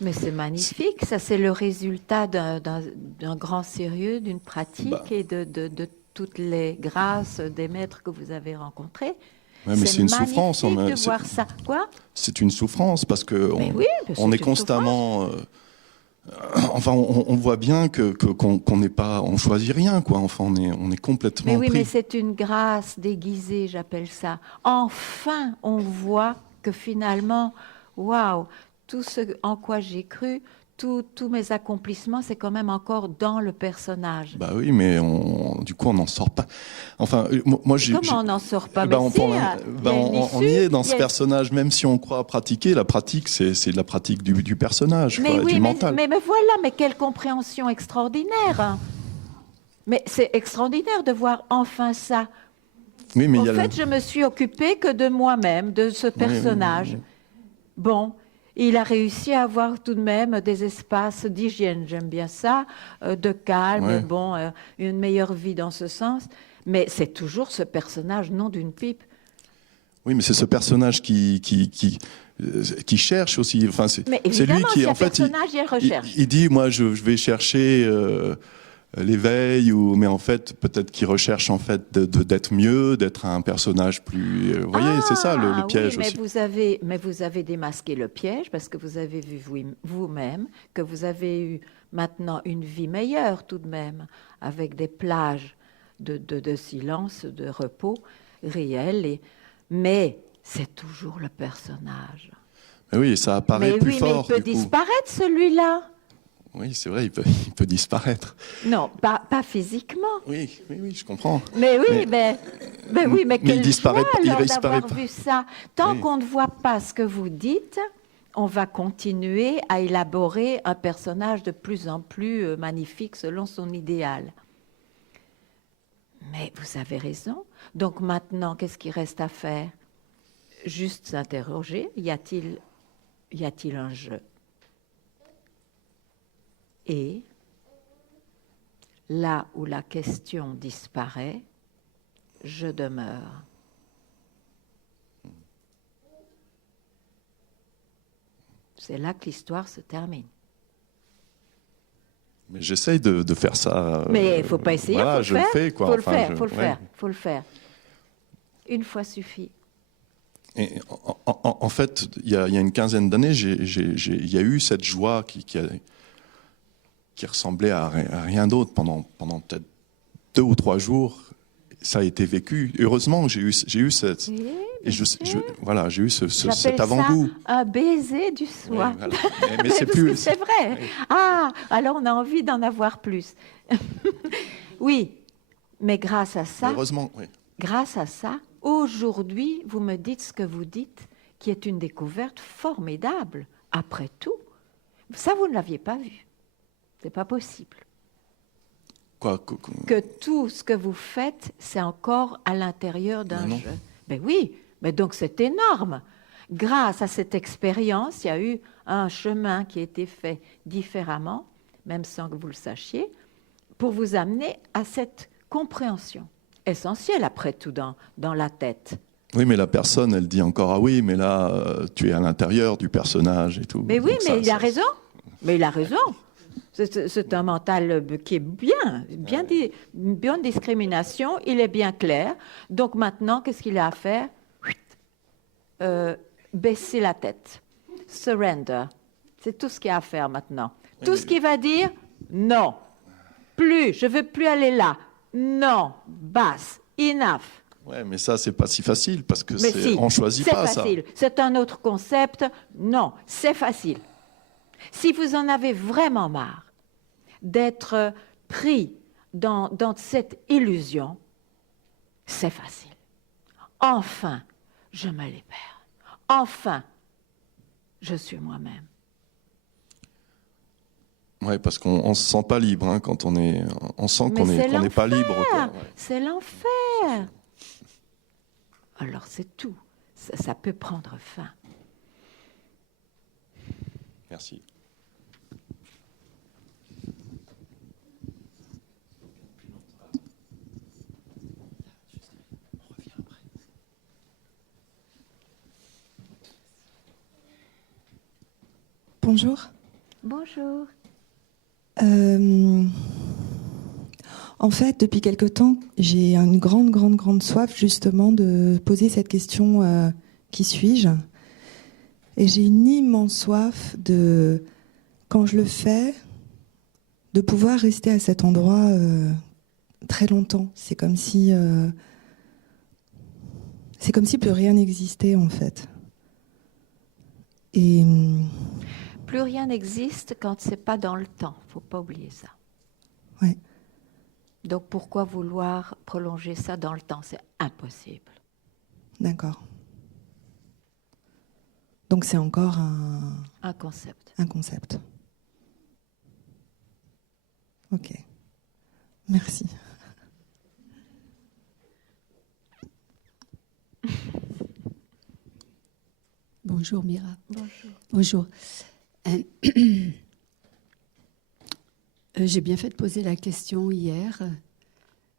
Mais c'est magnifique. Ça, c'est le résultat d'un grand sérieux, d'une pratique et de toutes les grâces des maîtres que vous avez rencontrés. Ouais, mais c'est une souffrance. Magnifique de voir ça. Quoi? C'est une souffrance parce que on est une constamment. Enfin, on voit bien qu'on n'est pas, on choisit rien, quoi. Enfin, on est complètement. Mais oui, pris. mais c'est une grâce déguisée, j'appelle ça. Enfin, on voit que finalement, waouh, tout ce en quoi j'ai cru, tous mes accomplissements, c'est quand même encore dans le personnage. Bah oui, mais du coup, on n'en sort pas. Enfin, moi, Comment on n'en sort pas? bah, Mais on, si, on y est dans il y ce a- personnage, même si on croit pratiquer. La pratique, c'est de la pratique du personnage, Mais quoi, oui, du mais mental. voilà, mais quelle compréhension extraordinaire, hein. Mais c'est extraordinaire de voir enfin ça. Oui, mais En il y a fait, je me suis occupée que de moi-même, de ce personnage. oui. Bon, il a réussi à avoir tout de même des espaces d'hygiène, j'aime bien ça, de calme, Ouais. bon, une meilleure vie dans ce sens. Mais c'est toujours ce personnage, non d'une pipe. Oui, mais c'est ce personnage qui cherche aussi. Enfin, Mais c'est lui évidemment, qui, c'est en un fait, personnage, il recherche. il dit, moi, je vais chercher l'éveil, mais en fait, peut-être qu'il recherche en fait d'être mieux, d'être un personnage plus. Vous voyez, c'est ça le piège oui, aussi. mais vous avez démasqué le piège parce que vous avez vu vous-même que vous avez eu maintenant une vie meilleure tout de même, avec des plages de silence, de repos réel. Mais c'est toujours le personnage. Mais oui, ça apparaît Mais plus oui, fort. mais il peut du coup. disparaître celui-là. Oui, c'est vrai, il peut disparaître. Non, pas physiquement. Oui, je comprends. Mais oui, mais mais quelle il disparaît joie pas, il alors disparaît d'avoir pas. vu ça. Tant Oui. qu'on ne voit pas ce que vous dites, on va continuer à élaborer un personnage de plus en plus magnifique selon son idéal. Mais vous avez raison. Donc maintenant, qu'est-ce qu'il reste à faire? Juste s'interroger, y a-t-il un jeu? Et là où la question disparaît, je demeure. C'est là que l'histoire se termine. Mais j'essaye de faire ça. Mais il ne faut pas essayer, voilà, faut je le faire. le fais, quoi. Faut Enfin, le faire, faut le faire. Une fois suffit. Et en fait, il y a une quinzaine d'années, il y a eu cette joie qui ressemblait à rien d'autre pendant peut-être 2 ou 3 jours, ça a été vécu. Heureusement, j'ai eu cette... Oui, et voilà, j'ai eu cet j'appelle avant-goût. ça un baiser du soi. Oui, voilà. Mais c'est plus... C'est vrai. Oui. Ah, alors on a envie d'en avoir plus. Oui, mais grâce à ça, Heureusement, oui. grâce à ça, aujourd'hui, vous me dites ce que vous dites, qui est une découverte formidable. Après tout, ça, vous ne l'aviez pas vu. C'est pas possible. Quoi, Que tout ce que vous faites, c'est encore à l'intérieur d'un non. jeu. Ben oui, mais donc c'est énorme. Grâce à cette expérience, il y a eu un chemin qui a été fait différemment, même sans que vous le sachiez, pour vous amener à cette compréhension essentielle, après tout, dans la tête. Oui, mais la personne, elle dit encore, ah oui, mais là, tu es à l'intérieur du personnage et tout. Mais oui, Donc mais il a raison. Mais il a raison. C'est un mental qui est bien discrimination, il est bien clair. Donc maintenant, qu'est-ce qu'il a à faire? Baisser la tête. Surrender. C'est tout ce qu'il y a à faire maintenant. Tout ce qu'il va dire, non. Plus, je ne veux plus aller là. Non, basse, enough. Ouais, mais ça, c'est pas si facile parce que Mais si, on choisit pas ça. C'est facile. C'est un autre concept. Non, c'est facile. Si vous en avez vraiment marre d'être pris dans cette illusion, c'est facile. Enfin, je me libère. Enfin, je suis moi-même. Ouais, parce qu'on ne se sent pas libre hein, quand on sent qu'on n'est pas libre. Quoi. Ouais. C'est l'enfer. Alors c'est tout. Ça peut prendre fin. Merci. Bonjour. Bonjour. En fait, depuis quelque temps, j'ai une grande soif justement de poser cette question qui suis-je? Et j'ai une immense soif de, quand je le fais, de pouvoir rester à cet endroit très longtemps. C'est comme si plus rien n'existait en fait. Et plus rien n'existe quand c'est pas dans le temps. Faut pas oublier ça. Ouais. Donc pourquoi vouloir prolonger ça dans le temps? C'est impossible. D'accord. Donc c'est encore un concept. Un concept. Ok. Merci. Bonjour Mira. Bonjour. Bonjour. J'ai bien fait de poser la question hier,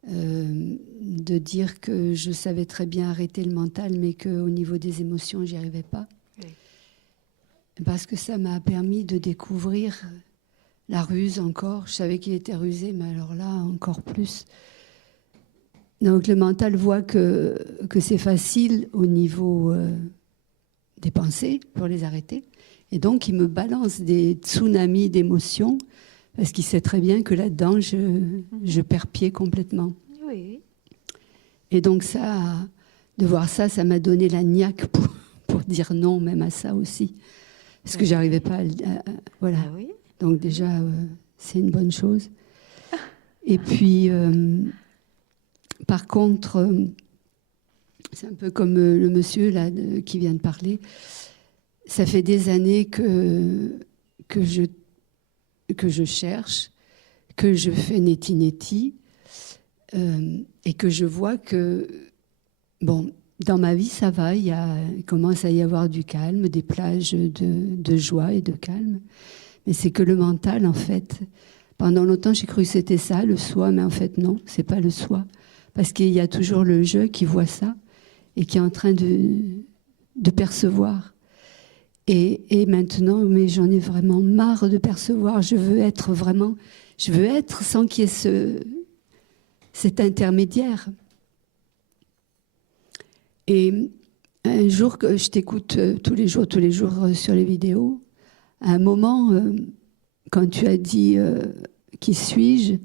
de dire que je savais très bien arrêter le mental, mais qu'au niveau des émotions, j'y arrivais pas. Oui. Parce que ça m'a permis de découvrir la ruse encore. Je savais qu'il était rusé, mais alors là, encore plus. Donc le mental voit que c'est facile au niveau des pensées pour les arrêter. Et donc, il me balance des tsunamis d'émotions parce qu'il sait très bien que là-dedans, je perds pied complètement. Oui. Et donc, de voir ça, ça m'a donné la niaque pour dire non, même à ça aussi. Parce que je n'arrivais pas à voilà. Ah oui. Donc déjà, c'est une bonne chose. Et puis, par contre, c'est un peu comme le monsieur là, qui vient de parler. Ça fait des années que je cherche, que je fais neti-neti, et que je vois que, bon, dans ma vie, ça va, il commence à y avoir du calme, des plages de joie et de calme. Mais c'est que le mental, en fait, pendant longtemps, j'ai cru que c'était ça, le soi, mais en fait, non, c'est pas le soi. Parce qu'il y a toujours le je qui voit ça et qui est en train de percevoir. Et maintenant, mais j'en ai vraiment marre de percevoir. Je veux être sans qu'il y ait cet intermédiaire. Et un jour, que je t'écoute tous les jours sur les vidéos, à un moment, quand tu as dit « Qui suis-je ?»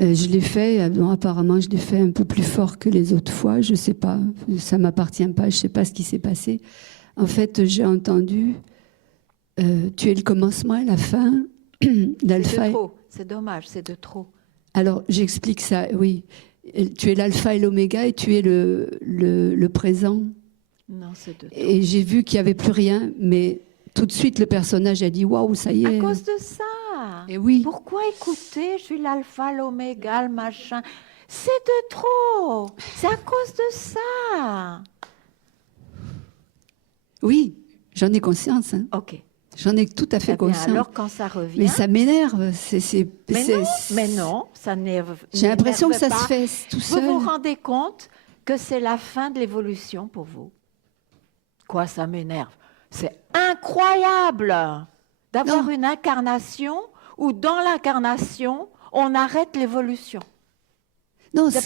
Je l'ai fait, apparemment je l'ai fait un peu plus fort que les autres fois, je ne sais pas, ça ne m'appartient pas, je ne sais pas ce qui s'est passé. En fait, j'ai entendu tu es le commencement et la fin d'alpha. C'est de trop, c'est dommage, c'est de trop. Alors, j'explique ça, oui. Tu es l'alpha et l'oméga et tu es le présent. Non, c'est de trop. Et j'ai vu qu'il n'y avait plus rien, mais tout de suite, le personnage a dit « Waouh, ça y est !» À cause de ça. Et oui. Pourquoi écouter, je suis l'alpha, l'oméga, le machin. C'est de trop. C'est à cause de ça. Oui, j'en ai conscience. Hein. Ok. J'en ai tout à fait conscience. Alors quand ça revient. Mais ça m'énerve. Mais non, ça n'énerve. J'ai l'impression que ça se fait tout seul. Vous vous rendez compte que c'est la fin de l'évolution pour vous? Quoi, ça m'énerve? C'est incroyable d'avoir une incarnation où dans l'incarnation, on arrête l'évolution. Non, ce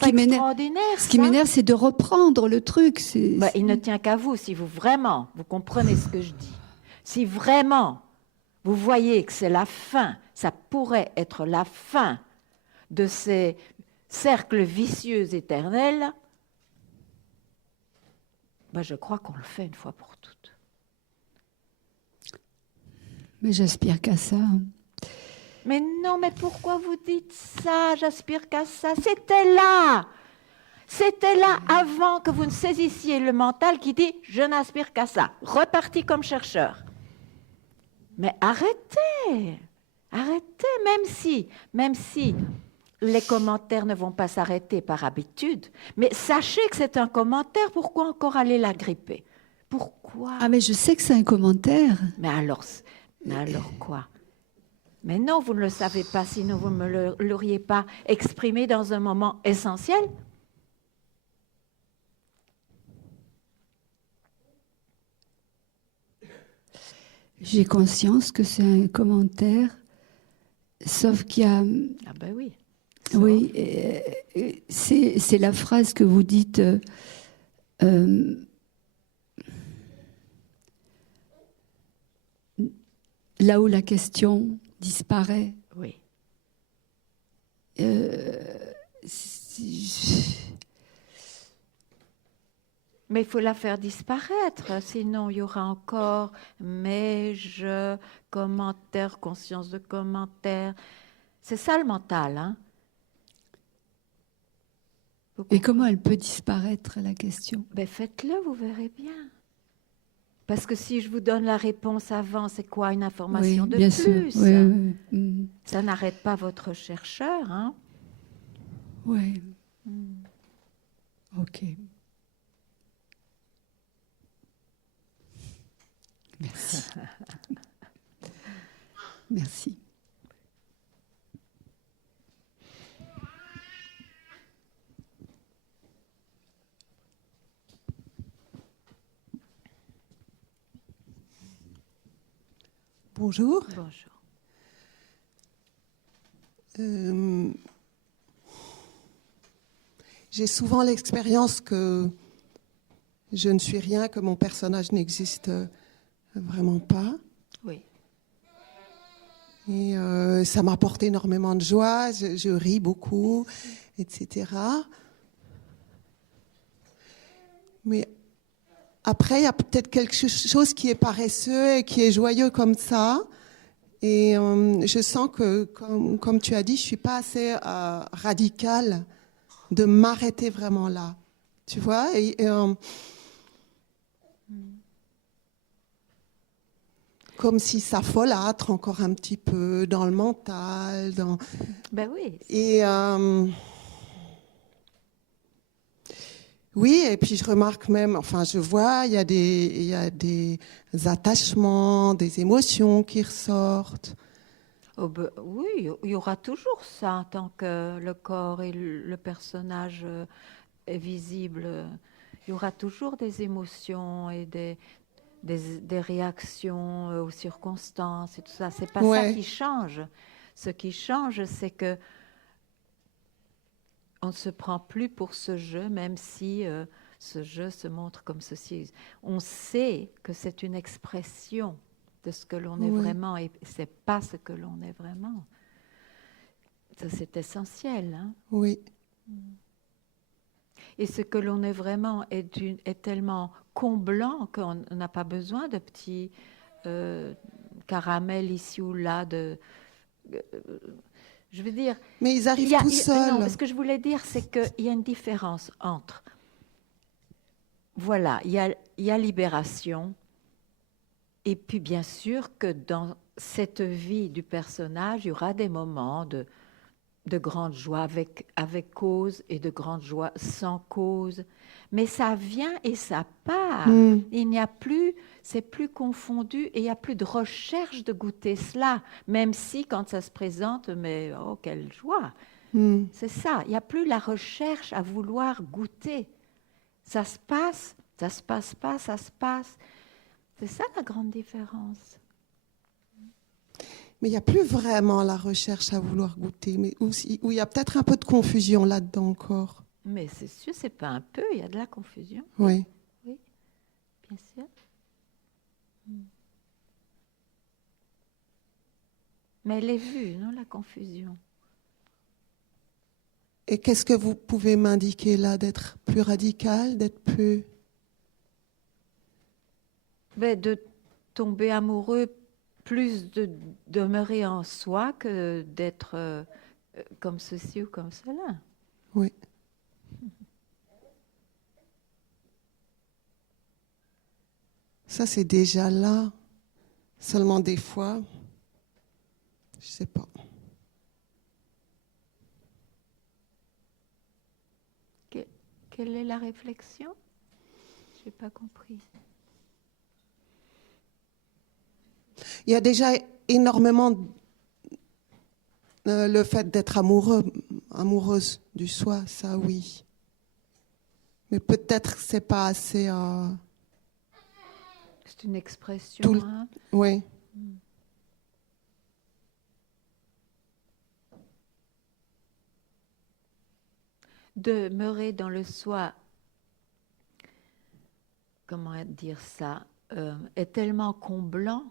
qui m'énerve, c'est de reprendre le truc. Il ne tient qu'à vous, si vous vraiment, vous comprenez ce que je dis. Si vraiment, vous voyez que c'est la fin, ça pourrait être la fin de ces cercles vicieux éternels, je crois qu'on le fait une fois pour toutes. Mais j'aspire qu'à ça. Mais non, mais pourquoi vous dites ça? J'aspire qu'à ça. C'était là. C'était là avant que vous ne saisissiez le mental qui dit « je n'aspire qu'à ça ». Reparti comme chercheur. Mais arrêtez. Arrêtez, même si les commentaires ne vont pas s'arrêter par habitude. Mais sachez que c'est un commentaire, pourquoi encore aller l'agripper? Pourquoi? Ah, mais je sais que c'est un commentaire. Mais alors quoi? Mais non, vous ne le savez pas, sinon vous ne me l'auriez pas exprimé dans un moment essentiel. J'ai conscience que c'est un commentaire, sauf qu'il y a... Ah ben oui. Oui, c'est la phrase que vous dites... là où la question disparaît. Oui. Mais il faut la faire disparaître, sinon il y aura encore mais, je, commentaire, conscience de commentaire. C'est ça le mental, hein? Et comment elle peut disparaître, la question? Faites-le, vous verrez bien. Parce que si je vous donne la réponse avant, c'est quoi une information de plus? Oui. Ça n'arrête pas votre chercheur, hein? Oui. Ok. Merci. Merci. Bonjour. Bonjour. J'ai souvent l'expérience que je ne suis rien, que mon personnage n'existe vraiment pas. Oui. Et ça m'apporte énormément de joie, je ris beaucoup, etc. Mais après, il y a peut-être quelque chose qui est paresseux et qui est joyeux comme ça. Et je sens que, comme tu as dit, je ne suis pas assez radicale de m'arrêter vraiment là. Tu vois? Comme si ça folâtre encore un petit peu dans le mental. Ben oui. Et oui, et puis je remarque même, je vois, il y a des attachements, des émotions qui ressortent. Oui, il y aura toujours ça tant que le corps et le personnage est visible. Il y aura toujours des émotions et des réactions aux circonstances et tout ça. C'est pas ça qui change. Ce qui change, c'est que on ne se prend plus pour ce jeu, même si ce jeu se montre comme ceci. On sait que c'est une expression de ce que l'on est vraiment et c'est pas ce que l'on est vraiment. Ça, c'est essentiel. Hein? Oui. Et ce que l'on est vraiment est tellement comblant qu'on n'a pas besoin de petits caramels ici ou là. Je veux dire... Mais ils arrivent tout seuls. Non, ce que je voulais dire, c'est qu'il y a une différence entre... Voilà, il y a libération. Et puis, bien sûr que dans cette vie du personnage, il y aura des moments de grande joie avec cause et de grande joie sans cause. Mais ça vient et ça part. Il n'y a plus, c'est plus confondu et il n'y a plus de recherche de goûter cela, même si quand ça se présente, mais oh, quelle joie. C'est ça, il n'y a plus la recherche à vouloir goûter. Ça se passe pas, ça se passe. C'est ça la grande différence. Mais il n'y a plus vraiment la recherche à vouloir goûter, mais où il y a peut-être un peu de confusion là-dedans encore. Mais c'est sûr, c'est pas un peu, il y a de la confusion. Oui. Oui, bien sûr. Mais elle est vue, non, la confusion. Et qu'est-ce que vous pouvez m'indiquer là, d'être plus radical, d'être plus... Ben, de tomber amoureux, plus de demeurer en soi que d'être comme ceci ou comme cela. Oui. Ça, c'est déjà là. Seulement des fois, je sais pas. Quelle est la réflexion? Je n'ai pas compris. Il y a déjà énormément le fait d'être amoureuse du soi, ça oui. Mais peut-être que c'est pas assez... C'est une expression. Hein? Oui. Demeurer dans le soi, comment dire ça, est tellement comblant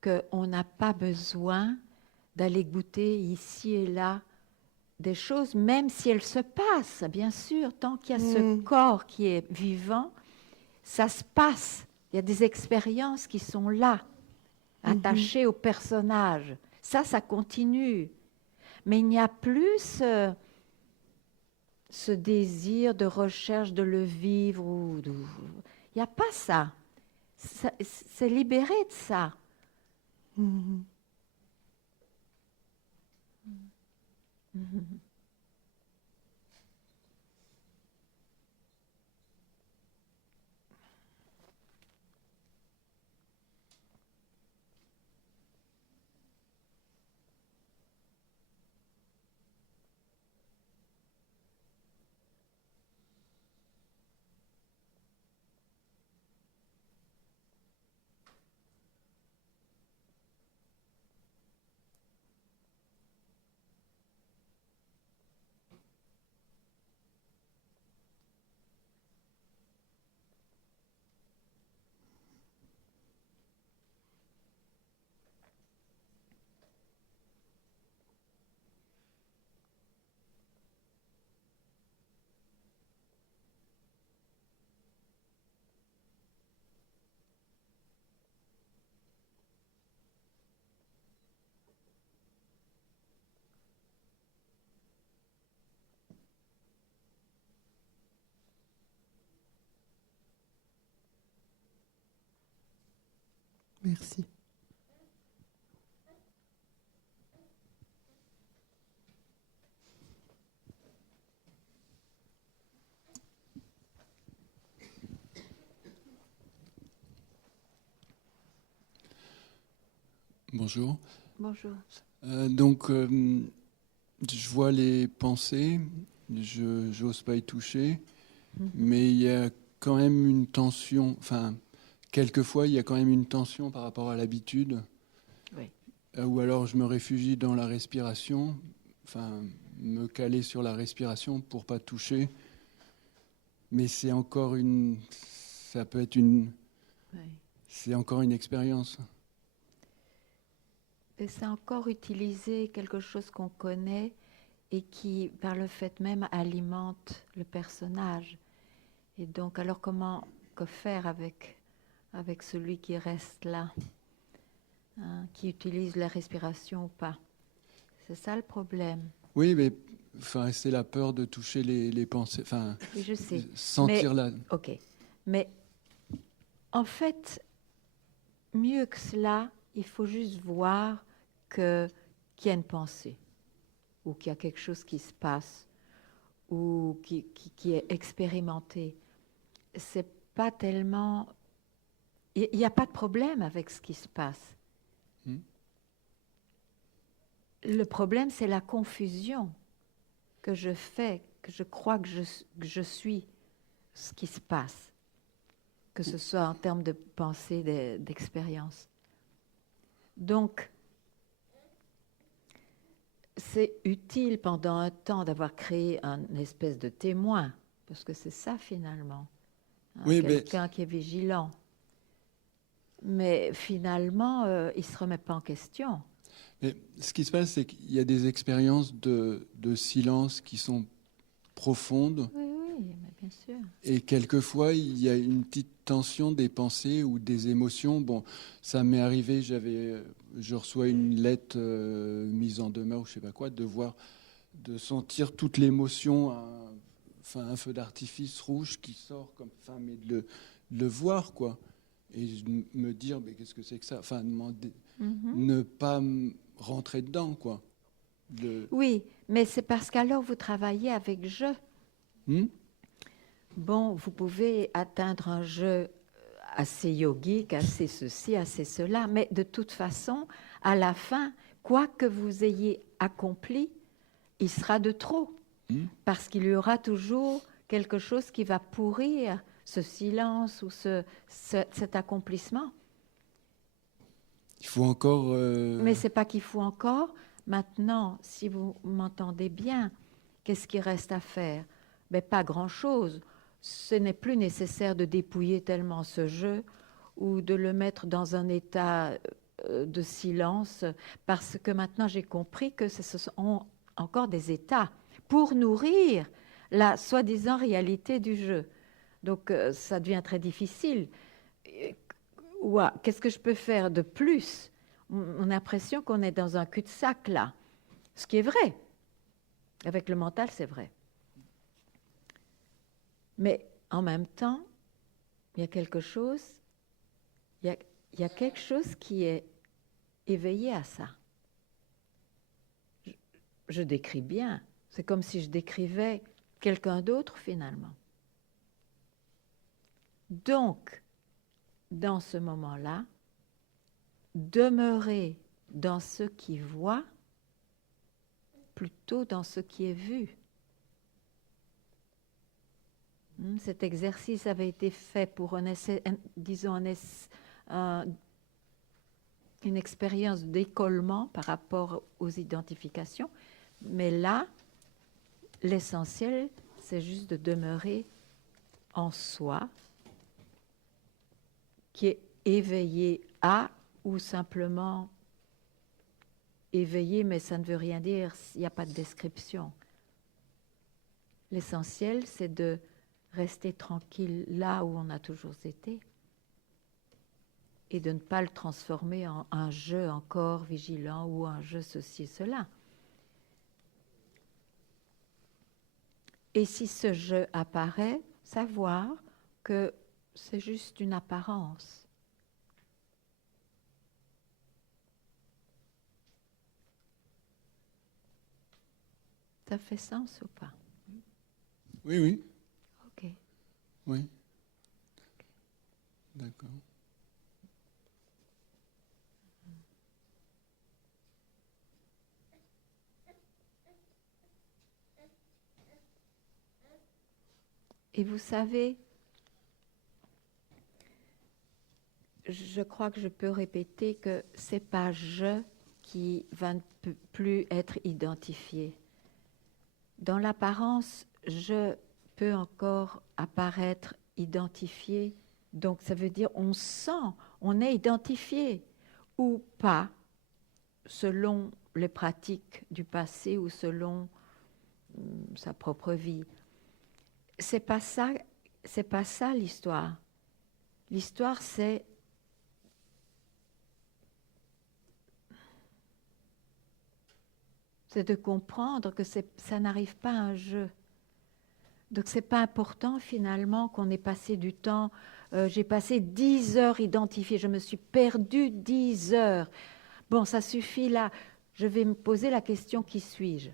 qu'on n'a pas besoin d'aller goûter ici et là des choses, même si elles se passent, bien sûr, tant qu'il y a ce corps qui est vivant, ça se passe. Il y a des expériences qui sont là, attachées au personnage. Ça continue. Mais il n'y a plus ce désir de recherche de le vivre. Il n'y a pas ça. C'est libéré de ça. Merci. Bonjour. Bonjour. Donc, je vois les pensées, je n'ose pas y toucher, mais il y a quand même une tension, enfin, quelquefois, il y a quand même une tension par rapport à l'habitude. Oui. Ou alors, je me réfugie dans la respiration, enfin, me caler sur la respiration pour pas toucher. Mais c'est encore ça peut être c'est encore une expérience. Et c'est encore utiliser quelque chose qu'on connaît et qui, par le fait même, alimente le personnage. Et donc, alors que faire avec celui qui reste là, hein, qui utilise la respiration ou pas? C'est ça le problème. Oui, mais enfin, c'est la peur de toucher les pensées, enfin, Oui, je sais. sentir mais, la... Ok, mais en fait, mieux que cela, il faut juste voir qu'il y a une pensée, ou qu'il y a quelque chose qui se passe, ou qui est expérimenté. C'est pas tellement... Il n'y a pas de problème avec ce qui se passe. Le problème, c'est la confusion que je fais, que je crois que je suis ce qui se passe, que ce soit en termes de pensée, d'expérience. Donc, c'est utile pendant un temps d'avoir créé une espèce de témoin, parce que c'est ça finalement, hein, oui, quelqu'un qui est vigilant. Mais finalement, il ne se remet pas en question. Mais ce qui se passe, c'est qu'il y a des expériences de silence qui sont profondes. Oui, mais bien sûr. Et quelquefois, il y a une petite tension des pensées ou des émotions. Bon, ça m'est arrivé, je reçois une lettre mise en demeure ou je sais pas quoi, de sentir toute l'émotion, un feu d'artifice rouge qui sort comme, mais de le voir, quoi. Et me dire, mais qu'est-ce que c'est que ça? Enfin, ne pas rentrer dedans, quoi. Oui, mais c'est parce qu'alors vous travaillez avec je. Bon, vous pouvez atteindre un jeu assez yogique, assez ceci, assez cela, mais de toute façon, à la fin, quoi que vous ayez accompli, il sera de trop, parce qu'il y aura toujours quelque chose qui va pourrir ce silence ou cet accomplissement. Il faut encore... Mais c'est pas qu'il faut encore. Maintenant, si vous m'entendez bien, qu'est-ce qui reste à faire? Mais pas grand-chose. Ce n'est plus nécessaire de dépouiller tellement ce jeu ou de le mettre dans un état de silence, parce que maintenant j'ai compris que ce sont encore des états pour nourrir la soi-disant réalité du jeu. Donc ça devient très difficile. Qu'est-ce que je peux faire de plus? On a l'impression qu'on est dans un cul-de-sac là, ce qui est vrai. Avec le mental, c'est vrai. Mais en même temps, il y a quelque chose, il y a quelque chose qui est éveillé à ça. Je décris bien. C'est comme si je décrivais quelqu'un d'autre finalement. Donc, dans ce moment-là, demeurer dans ce qui voit plutôt dans ce qui est vu. Cet exercice avait été fait pour une expérience d'écollement par rapport aux identifications, mais là, l'essentiel, c'est juste de demeurer en soi, qui est éveillé à ou simplement éveillé, mais ça ne veut rien dire, il n'y a pas de description. L'essentiel, c'est de rester tranquille là où on a toujours été et de ne pas le transformer en un jeu encore vigilant ou un jeu ceci et cela. Et si ce jeu apparaît, savoir que c'est juste une apparence. Ça fait sens ou pas? Oui, oui. Ok. Oui. D'accord. Et vous savez, je crois que je peux répéter que c'est pas je qui va ne plus être identifié. Dans l'apparence, je peut encore apparaître identifié. Donc ça veut dire on sent, on est identifié ou pas, selon les pratiques du passé ou selon sa propre vie. C'est pas ça l'histoire. L'histoire, c'est de comprendre que ça n'arrive pas à un jeu. Donc c'est pas important finalement qu'on ait passé du temps. J'ai passé 10 heures identifiées, je me suis perdue 10 heures. Bon, ça suffit là. Je vais me poser la question, qui suis-je?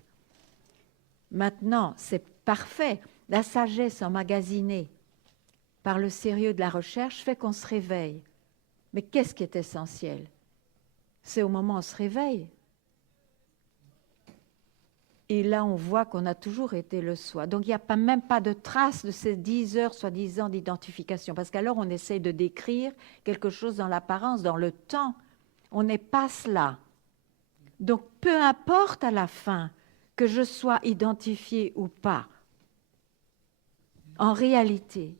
Maintenant, c'est parfait. La sagesse emmagasinée par le sérieux de la recherche fait qu'on se réveille. Mais qu'est-ce qui est essentiel? C'est au moment où on se réveille. Et là, on voit qu'on a toujours été le soi. Donc, il n'y a même pas de trace de ces 10 heures, soi-disant, d'identification. Parce qu'alors, on essaye de décrire quelque chose dans l'apparence, dans le temps. On n'est pas cela. Donc, peu importe à la fin que je sois identifié ou pas, en réalité.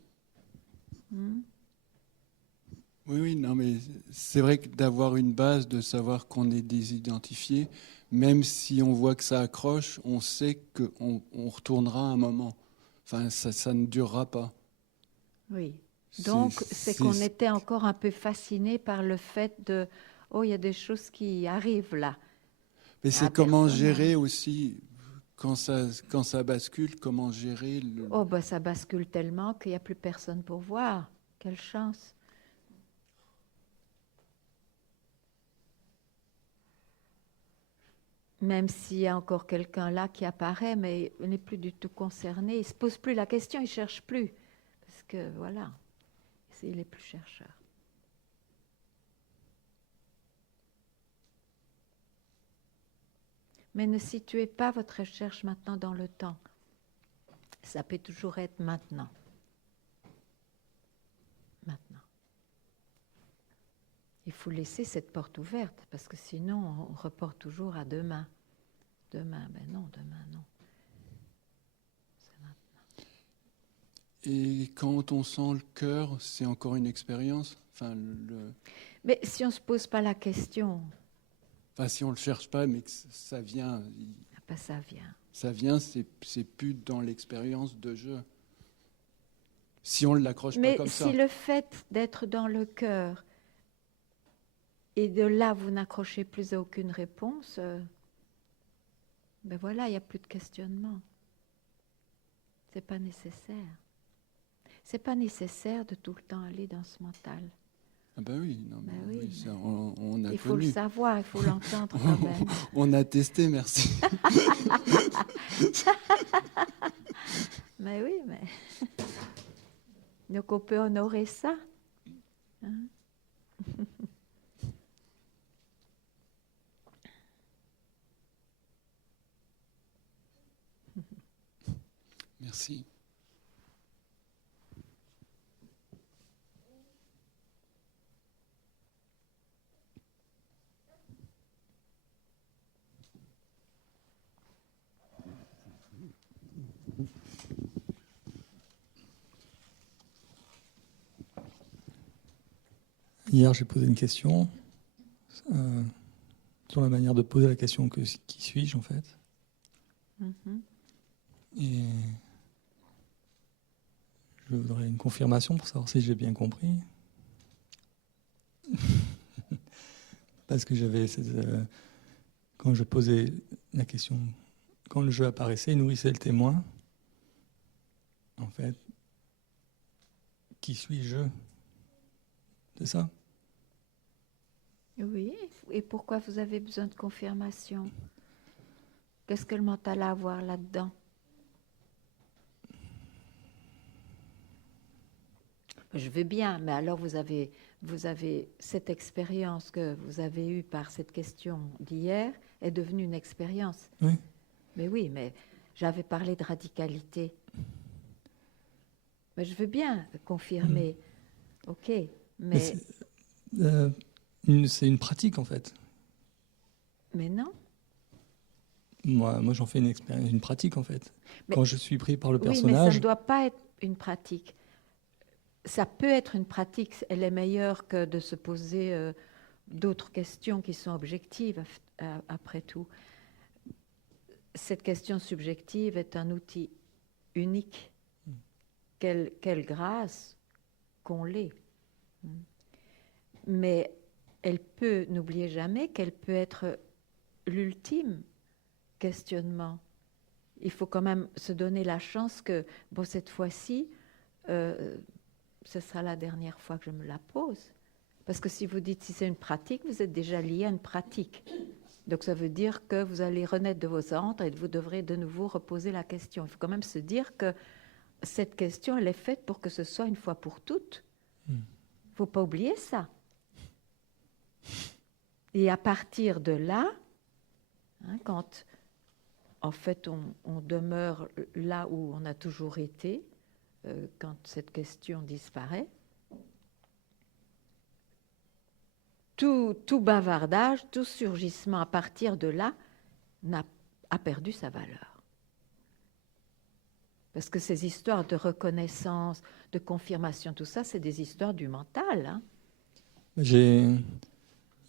Oui, non, mais c'est vrai que d'avoir une base, de savoir qu'on est désidentifié, même si on voit que ça accroche, on sait qu'on retournera un moment. Enfin, ça ne durera pas. Oui. Donc, c'est qu'on était encore un peu fasciné par le fait de « Oh, il y a des choses qui arrivent là ». Mais c'est comment gérer aussi, quand ça bascule, comment gérer le... Oh, ben ça bascule tellement qu'il n'y a plus personne pour voir. Quelle chance. Même s'il y a encore quelqu'un là qui apparaît, mais il n'est plus du tout concerné. Il ne se pose plus la question, il ne cherche plus. Parce que, voilà, il n'est plus chercheur. Mais ne situez pas votre recherche maintenant dans le temps. Ça peut toujours être maintenant. Maintenant. Il faut laisser cette porte ouverte, parce que sinon, on reporte toujours à demain. Demain, ben non, demain, non. C'est maintenant. Et quand on sent le cœur, c'est encore une expérience. Enfin, Mais si on ne se pose pas la question... Enfin, si on ne le cherche pas, mais que ça vient... Ben, ça vient. Ça vient, c'est plus dans l'expérience de jeu. Si on ne l'accroche pas comme ça. Mais si le fait d'être dans le cœur, et de là, vous n'accrochez plus à aucune réponse, ben voilà, il n'y a plus de questionnement. Ce n'est pas nécessaire. Ce n'est pas nécessaire de tout le temps aller dans ce mental. Ah ben oui, non, ben oui, oui, ça, on a il faut connu. le savoir, il faut l'entendre quand même. On a testé, merci. Mais oui, mais... Donc on peut honorer ça. Hein? Merci. Hier, j'ai posé une question sur la manière de poser la question qui suis-je en fait. Et je voudrais une confirmation pour savoir si j'ai bien compris. Parce que j'avais quand je posais la question, quand le jeu apparaissait, il nourrissait le témoin. En fait, qui suis-je? C'est ça? Oui, et pourquoi vous avez besoin de confirmation? Qu'est-ce que le mental a à voir là-dedans? Je veux bien, mais alors vous avez cette expérience que vous avez eue par cette question d'hier est devenue une expérience. Oui. Mais oui, mais j'avais parlé de radicalité. Mais je veux bien confirmer. Ok, mais c'est une pratique en fait. Mais non. Moi j'en fais une pratique en fait. Mais, quand je suis pris par le personnage. Oui, mais ça ne doit pas être une pratique. Ça peut être une pratique, elle est meilleure que de se poser d'autres questions qui sont objectives, après tout. cette question subjective est un outil unique. Quelle grâce qu'on l'ait. Mais elle peut, n'oubliez jamais qu'elle peut être l'ultime questionnement. Il faut quand même se donner la chance que, bon, cette fois-ci, ce sera la dernière fois que je me la pose. Parce que si vous dites si c'est une pratique, vous êtes déjà lié à une pratique. Donc ça veut dire que vous allez renaître de vos cendres et vous devrez de nouveau reposer la question. Il faut quand même se dire que cette question, elle est faite pour que ce soit une fois pour toutes. Il ne faut pas oublier ça. Et à partir de là, quand en fait on demeure là où on a toujours été, quand cette question disparaît, tout bavardage, tout surgissement à partir de là a perdu sa valeur. Parce que ces histoires de reconnaissance, de confirmation, tout ça, c'est des histoires du mental. Hein.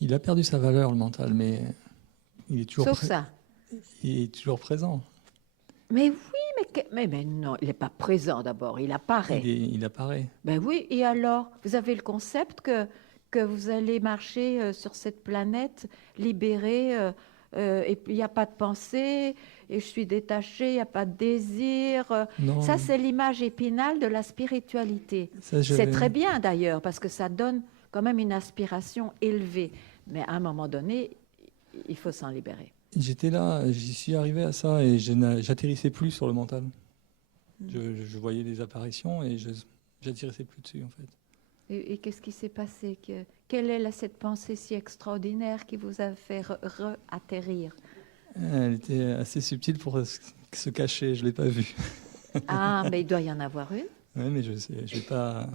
Il a perdu sa valeur, le mental, mais il est toujours, il est toujours présent. Mais oui, mais non, il n'est pas présent d'abord, il apparaît. Il apparaît. Ben oui, et alors, vous avez le concept que vous allez marcher sur cette planète libérée, et puis il n'y a pas de pensée, et je suis détachée, il n'y a pas de désir. Ça, c'est l'image épinale de la spiritualité. C'est très bien d'ailleurs, parce que ça donne quand même une aspiration élevée. Mais à un moment donné, il faut s'en libérer. J'étais là, j'y suis arrivé à ça, et j'atterrissais plus sur le mental. Je voyais des apparitions, et j'atterrissais plus dessus, en fait. Et qu'est-ce qui s'est passé? Quelle est cette pensée si extraordinaire qui vous a fait atterrir? Elle était assez subtile pour se cacher, je ne l'ai pas vue. Ah, mais il doit y en avoir une. Oui, mais je vais pas...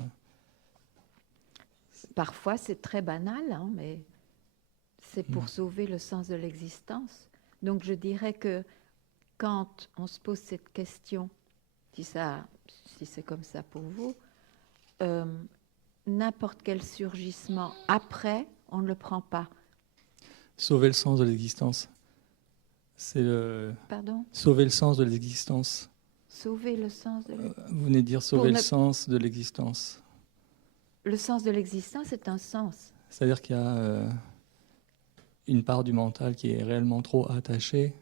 Parfois, c'est très banal, hein, mais c'est pour sauver le sens de l'existence. Donc, je dirais que quand on se pose cette question, si c'est comme ça pour vous, n'importe quel surgissement après, on ne le prend pas. Sauver le sens de l'existence. C'est le... Pardon ? Sauver le sens de l'existence. Sauver le sens de l'existence. Vous venez de dire sauver le sens de l'existence. Le sens de l'existence est un sens. C'est-à-dire qu'il y a une part du mental qui est réellement trop attachée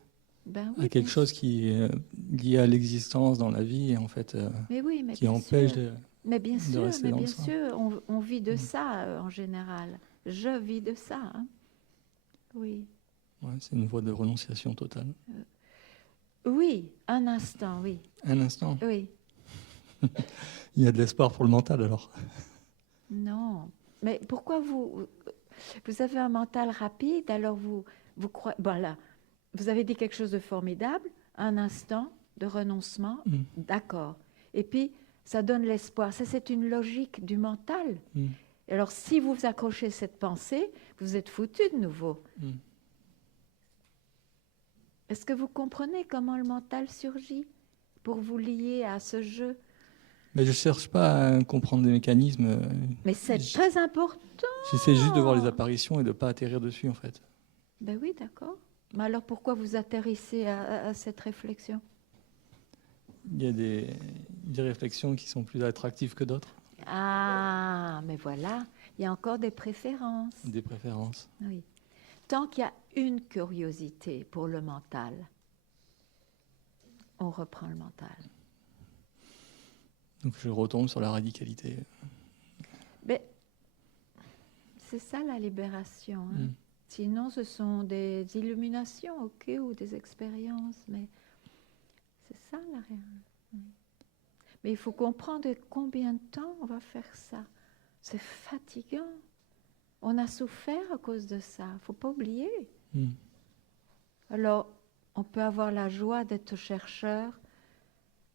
à quelque chose qui est lié à l'existence dans la vie, et en fait, qui empêche de... Mais bien sûr, on vit de ça en général. Je vis de ça. Hein. Oui. Ouais, c'est une voie de renonciation totale. Oui, un instant, oui. Un instant ? Oui. Il y a de l'espoir pour le mental alors ? Non. Mais pourquoi vous avez un mental rapide, alors vous croyez... Bon là, vous avez dit quelque chose de formidable, un instant de renoncement, d'accord. Et puis, ça donne l'espoir. Ça, c'est une logique du mental. Alors, si vous accrochez cette pensée, vous êtes foutu de nouveau. Est-ce que vous comprenez comment le mental surgit pour vous lier à ce jeu? Mais je ne cherche pas à comprendre des mécanismes. Mais c'est très important. J'essaie juste de voir les apparitions et de ne pas atterrir dessus, en fait. Ben oui, d'accord. Mais alors, pourquoi vous atterrissez à cette réflexion? Il y a des réflexions qui sont plus attractives que d'autres. Ah, mais voilà, il y a encore des préférences. Des préférences. Oui. Tant qu'il y a une curiosité pour le mental, on reprend le mental. Donc je retombe sur la radicalité. Mais c'est ça la libération. Hein. Sinon, ce sont des illuminations, ok, ou des expériences, mais c'est ça la réalité. Mais il faut comprendre combien de temps on va faire ça. C'est fatigant. On a souffert à cause de ça. Il ne faut pas oublier. Alors, on peut avoir la joie d'être chercheur,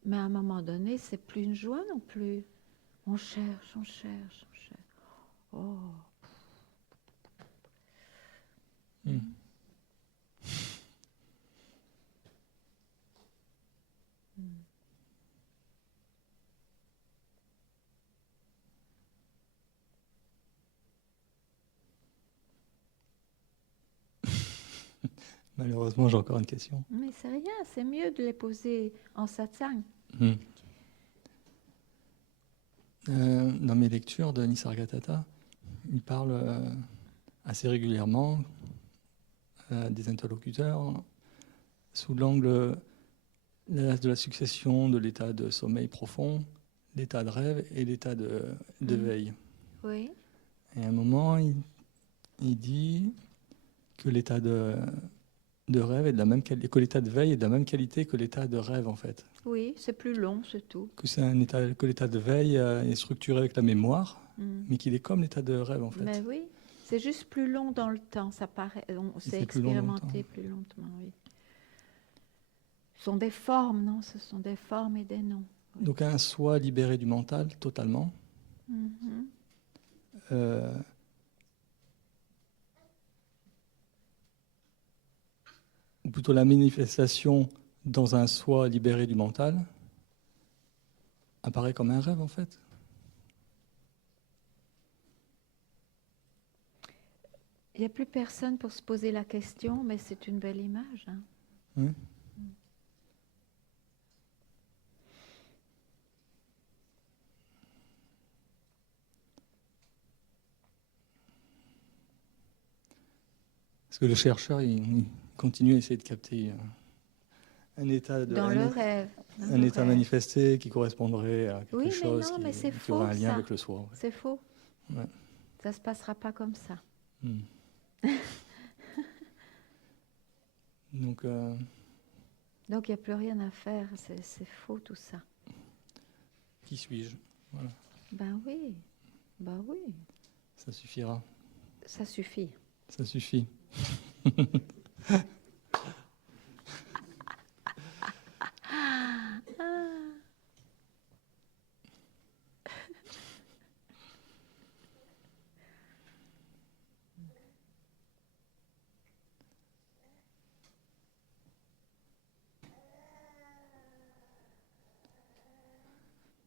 mais à un moment donné, c'est plus une joie non plus. On cherche, on cherche, on cherche. Oh. Malheureusement, j'ai encore une question. Mais c'est rien, c'est mieux de les poser en satsang. Dans mes lectures de Nisargadatta, il parle assez régulièrement des interlocuteurs sous l'angle de la succession de l'état de sommeil profond, l'état de rêve et l'état de veille. Oui. Et à un moment, il dit que l'état de rêve est de la même qualité, que l'état de veille est de la même qualité que l'état de rêve, en fait. Oui, c'est plus long, c'est tout. Que l'état de veille est structuré avec la mémoire, mais qu'il est comme l'état de rêve, en fait. Mais oui, c'est juste plus long dans le temps, ça paraît. On s'est expérimenté plus lentement, oui. Ce sont des formes, non? Ce sont des formes et des noms. Oui. Donc un soi libéré du mental, totalement. Ou plutôt la manifestation dans un soi libéré du mental apparaît comme un rêve, en fait. Il n'y a plus personne pour se poser la question, mais c'est une belle image. Hein. Oui. Parce que le chercheur, il continue à essayer de capter un état de dans le rêve. Un état manifesté qui correspondrait à quelque chose qui aurait un lien ça. avec le soi. Ouais. C'est faux. Ouais. Ça ne se passera pas comme ça. Donc, il n'y a plus rien à faire. C'est faux tout ça. Qui suis-je? Voilà. Ben oui. Ben oui. Ça suffira. Ça suffit. Ça suffit.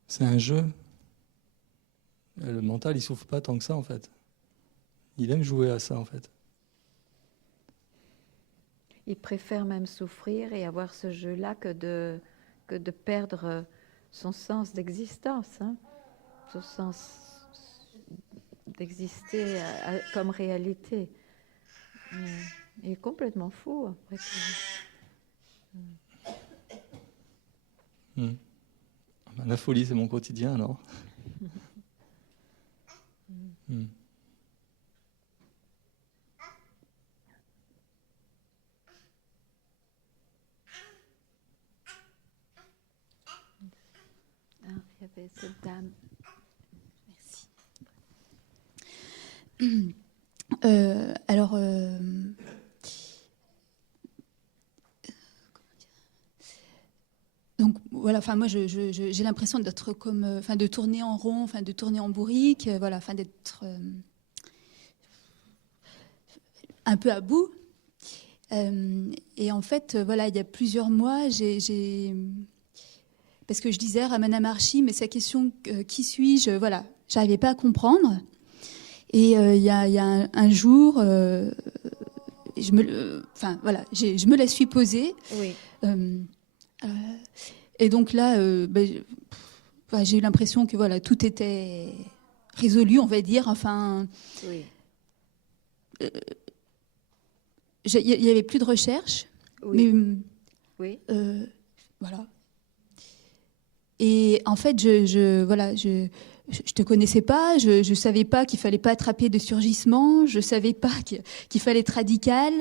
C'est un jeu. Le mental, il souffre pas tant que ça, en fait. Il aime jouer à ça, en fait. Il préfère même souffrir et avoir ce jeu-là que de perdre son sens d'existence, hein, son sens d'exister comme réalité. Il est complètement fou, après tout. La folie, c'est mon quotidien, alors. Il y avait cette dame. Merci. Donc voilà, enfin moi j'ai l'impression d'être comme, enfin de tourner en rond, enfin de tourner en bourrique, voilà, enfin d'être un peu à bout. Et en fait, voilà, il y a plusieurs mois, parce que je disais Ramana Maharshi, mais sa question qui suis-je, voilà, j'arrivais pas à comprendre. Et il y a un jour, je me la suis posée. Oui. Et donc là, j'ai eu l'impression que voilà, tout était résolu, on va dire. Enfin, oui. Il n'y avait plus de recherche. Oui. Mais, oui. Voilà. Et en fait, je te connaissais pas, je savais pas qu'il fallait pas attraper de surgissement, je savais pas qu'il fallait être radical.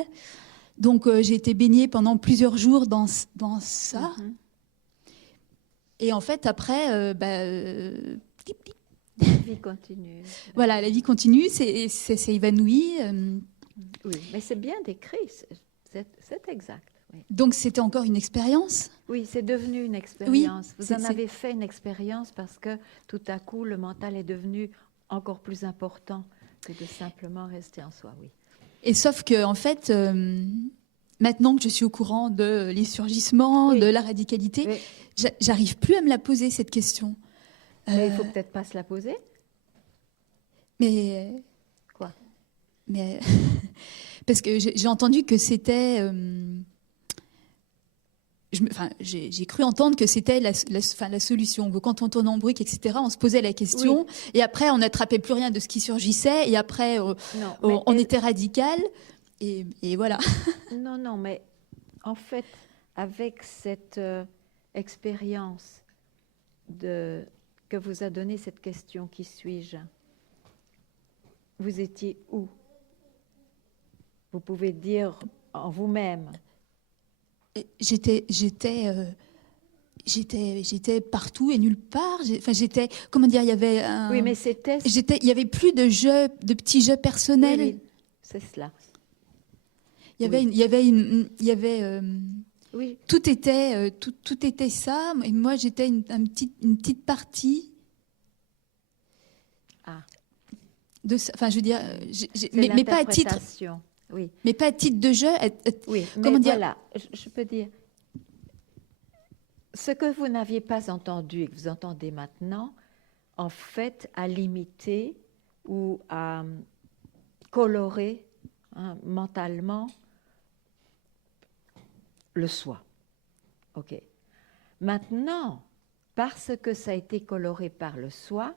Donc j'ai été baignée pendant plusieurs jours dans ça. Et en fait, après, la vie continue. Voilà, la vie continue, c'est évanoui. Oui, mais c'est bien décrit, c'est exact. Oui. Donc c'était encore une expérience. Oui, c'est devenu une expérience. Oui, vous en avez fait une expérience parce que tout à coup, le mental est devenu encore plus important que de simplement rester en soi, oui. Et sauf que, en fait, maintenant que je suis au courant de les surgissements, de la radicalité, j'arrive plus à me la poser, cette question. Mais il faut peut-être pas se la poser. Mais... Quoi? Mais Parce que j'ai entendu que c'était... j'ai cru entendre que c'était la solution. Que quand on tourne en brique, etc., on se posait la question, et après, on n'attrapait plus rien de ce qui surgissait, et après, on était radical, et voilà. Non, mais en fait, avec cette expérience que vous a donnée cette question, qui suis-je, vous étiez où? Vous pouvez dire en vous-même. J'étais partout et nulle part. J'étais, comment dire, il y avait Oui, mais c'était... il y avait plus de jeux, de petits jeux personnels. Oui, c'est cela. Il y avait oui. Tout était ça. Et moi, j'étais une petite partie. De ça. Enfin, je veux dire, mais pas à titre. Oui. Mais pas à titre de jeu. Oui, comment dire? Voilà, je peux dire. Ce que vous n'aviez pas entendu et que vous entendez maintenant, en fait, a limité ou a coloré mentalement le soi. OK. Maintenant, parce que ça a été coloré par le soi,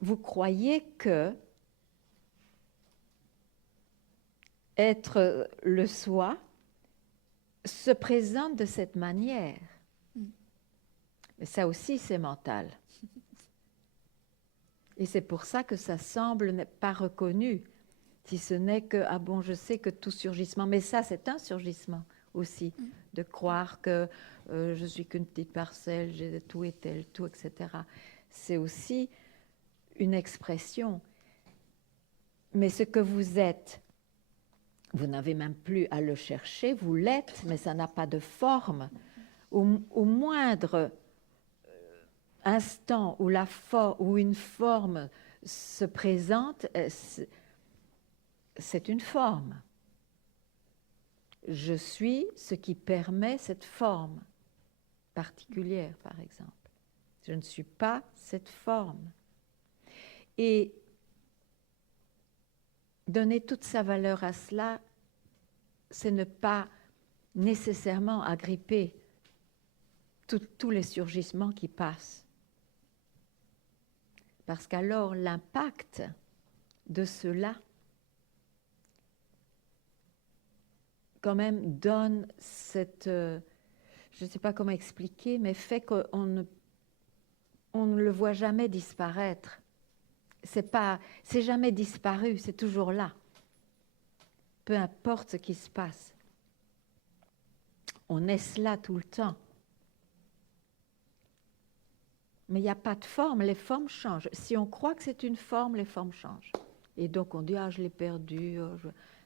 vous croyez que être le soi se présente de cette manière. Mais ça aussi, c'est mental. Et c'est pour ça que ça semble pas reconnu, si ce n'est que, ah bon, je sais que tout surgissement, mais ça, c'est un surgissement aussi, de croire que je suis qu'une petite parcelle, j'ai tout et tel, tout, etc. C'est aussi une expression. Mais ce que vous êtes, vous n'avez même plus à le chercher, vous l'êtes, mais ça n'a pas de forme. Au moindre instant où une forme se présente, c'est une forme. Je suis ce qui permet cette forme particulière, par exemple. Je ne suis pas cette forme. Et donner toute sa valeur à cela, c'est ne pas nécessairement agripper tous les surgissements qui passent. Parce qu'alors l'impact de cela quand même donne cette, je ne sais pas comment expliquer, mais fait qu'on ne le voit jamais disparaître. C'est jamais disparu, c'est toujours là. Peu importe ce qui se passe. On est cela tout le temps. Mais il n'y a pas de forme, les formes changent. Si on croit que c'est une forme, les formes changent. Et donc on dit, ah, je l'ai perdu.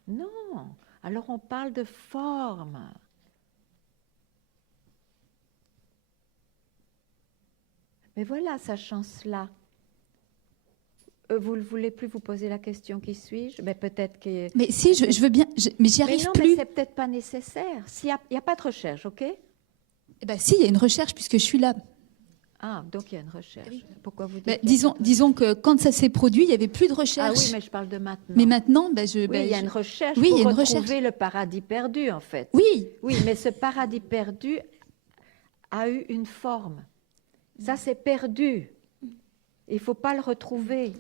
Non, alors on parle de forme. Mais voilà sa chance-là. Vous ne voulez plus vous poser la question, qui suis-je? Mais peut-être que... Mais si, je veux bien, mais j'y arrive plus. Mais c'est peut-être pas nécessaire. Il n'y a pas de recherche, OK? Eh bien, si, il y a une recherche puisque je suis là. Ah, donc il y a une recherche. Oui. Pourquoi vous dites Ben, disons que quand ça s'est produit, il n'y avait plus de recherche. Ah oui, mais je parle de maintenant. Mais maintenant, il y a une recherche oui, pour il y a une retrouver recherche. Le paradis perdu, en fait. Oui. Oui, mais ce paradis perdu a eu une forme. Ça, c'est perdu. Il ne faut pas le retrouver.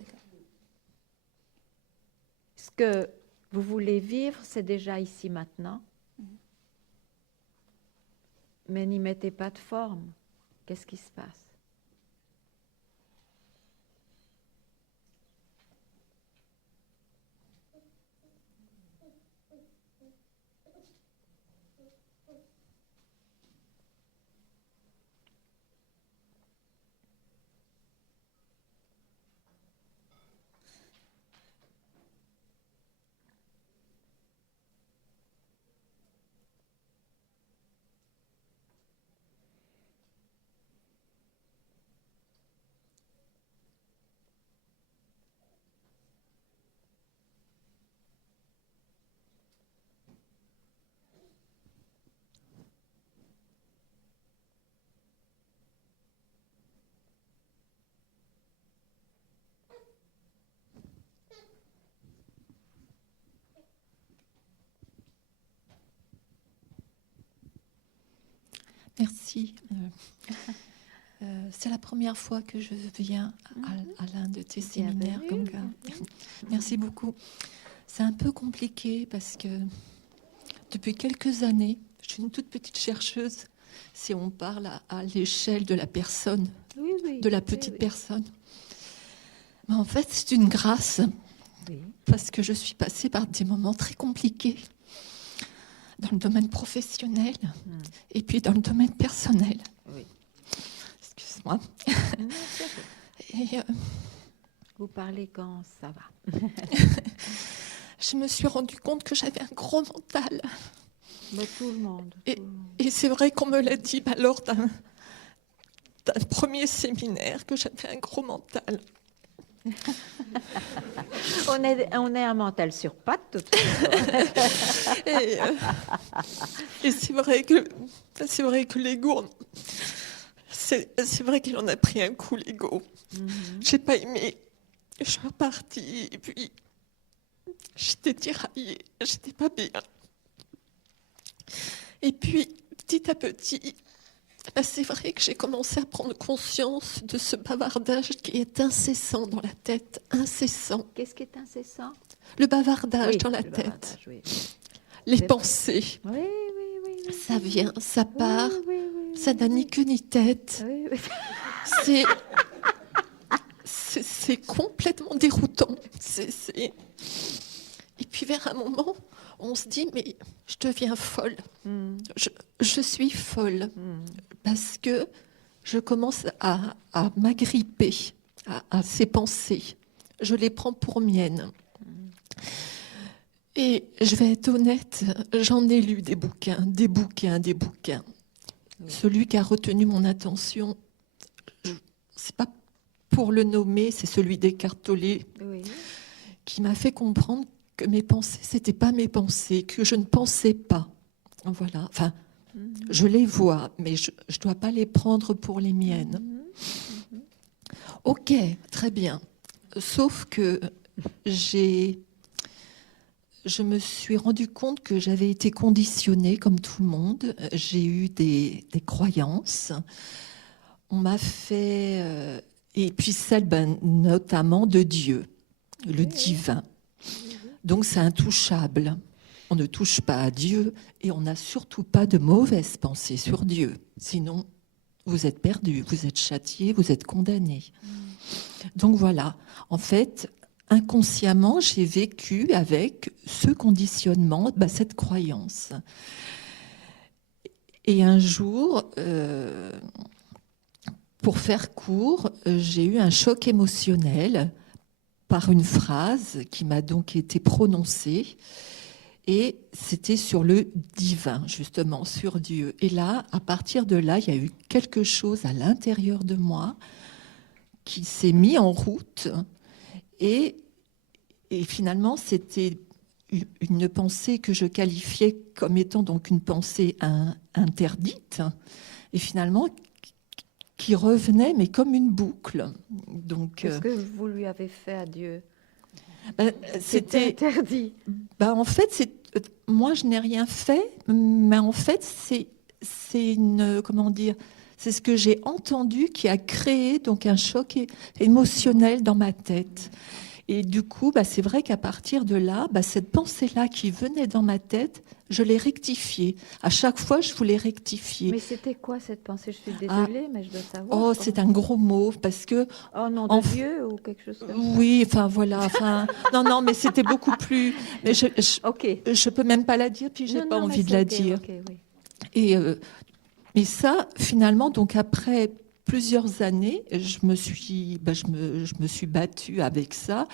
Ce que vous voulez vivre, c'est déjà ici maintenant. Mais n'y mettez pas de forme. Qu'est-ce qui se passe? merci. C'est la première fois que je viens à l'un de tes séminaires, Ganga. Merci beaucoup. C'est un peu compliqué parce que depuis quelques années, je suis une toute petite chercheuse, si on parle à l'échelle de la personne, de la petite personne. Mais en fait, c'est une grâce, parce que je suis passée par des moments très compliqués dans le domaine professionnel et puis dans le domaine personnel. Excuse-moi. Et, vous parlez quand ça va. Je me suis rendu compte que j'avais un gros mental. Mais tout le monde. Et c'est vrai qu'on me l'a dit lors d'un premier séminaire que j'avais un gros mental. On est un mental sur pattes, de toute façon. Et c'est vrai que l'ego, c'est vrai qu'il en a pris un coup, l'ego. J'ai pas aimé. Je suis repartie et puis j'étais tiraillée, j'étais pas bien. Et puis petit à petit, c'est vrai que j'ai commencé à prendre conscience de ce bavardage qui est incessant dans la tête, incessant. Qu'est-ce qui est incessant? Le bavardage dans la tête. Les pensées. Oui. Ça vient, ça part, ça n'a ni queue ni tête. C'est complètement déroutant. Et puis vers un moment, on se dit, mais je deviens folle. Je suis folle parce que je commence à m'agripper à ces pensées. Je les prends pour miennes. Et je vais être honnête, j'en ai lu des bouquins. Celui qui a retenu mon attention, c'est pas pour le nommer, c'est celui d'Eckhart Tolle, qui m'a fait comprendre que mes pensées, c'était pas mes pensées, que je ne pensais pas. Voilà. Enfin, je les vois, mais je dois pas les prendre pour les miennes. Ok, très bien. Sauf que je me suis rendu compte que j'avais été conditionnée comme tout le monde. J'ai eu des croyances. On m'a fait... et puis celle, notamment de Dieu, le divin. Donc c'est intouchable. On ne touche pas à Dieu et on n'a surtout pas de mauvaises pensées sur Dieu. Sinon, vous êtes perdu, vous êtes châtié, vous êtes condamné. Donc voilà, en fait, inconsciemment, j'ai vécu avec ce conditionnement, cette croyance. Et un jour, pour faire court, j'ai eu un choc émotionnel par une phrase qui m'a donc été prononcée. Et c'était sur le divin, justement, sur Dieu. Et là, à partir de là, il y a eu quelque chose à l'intérieur de moi qui s'est mis en route. Et finalement, c'était une pensée que je qualifiais comme étant donc une pensée interdite. Et finalement, qui revenait, mais comme une boucle. Donc, qu'est-ce que vous lui avez fait à Dieu? C'était interdit. En fait, moi, je n'ai rien fait, mais en fait, c'est une, comment dire, c'est ce que j'ai entendu qui a créé donc un choc émotionnel dans ma tête. Et du coup, c'est vrai qu'à partir de là, cette pensée-là qui venait dans ma tête, je l'ai rectifiée. À chaque fois, je voulais rectifier. Mais c'était quoi cette pensée? Je suis désolée, mais je dois savoir. Oh, c'est un gros mot, parce que... Oh, nom de Dieu ou quelque chose comme ça? Oui, voilà. Non, mais c'était beaucoup plus... Mais je peux même pas la dire, puis j'ai pas envie de la dire. Et mais ça, finalement, donc après plusieurs années, je me suis battue avec ça.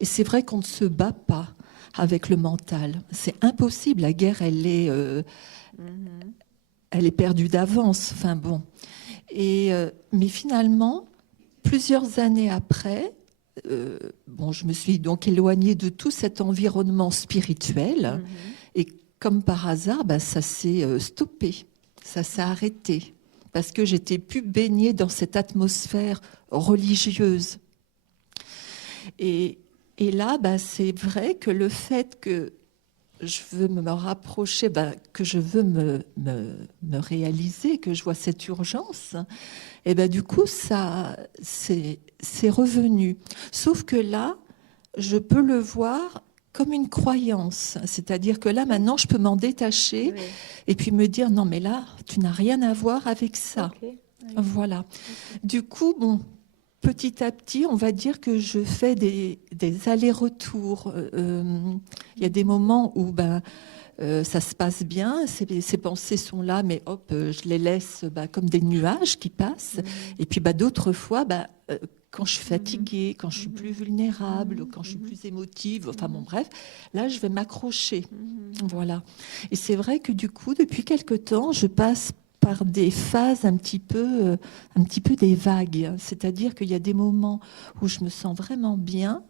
Et c'est vrai qu'on ne se bat pas avec le mental. C'est impossible. La guerre, elle est perdue d'avance. Enfin bon. Mais finalement, plusieurs années après, je me suis donc éloignée de tout cet environnement spirituel. Et comme par hasard, ça s'est stoppé. Ça s'est arrêté. Parce que j'étais plus baignée dans cette atmosphère religieuse. Et là, c'est vrai que le fait que je veux me rapprocher, que je veux me réaliser, que je vois cette urgence, et du coup, ça, c'est revenu. Sauf que là, je peux le voir comme une croyance. C'est-à-dire que là, maintenant, je peux m'en détacher et puis me dire, non, mais là, tu n'as rien à voir avec ça. Okay. Voilà. Okay. Du coup, bon, petit à petit, on va dire que je fais des allers-retours. Il y a des moments où ça se passe bien, ces pensées sont là, mais hop, je les laisse comme des nuages qui passent. Et puis d'autres fois, quand je suis fatiguée, quand je suis plus vulnérable, quand je suis plus émotive, enfin bon, bref, là, je vais m'accrocher. Voilà. Et c'est vrai que du coup, depuis quelque temps, je passe par des phases un petit peu des vagues. C'est-à-dire qu'il y a des moments où je me sens vraiment bien,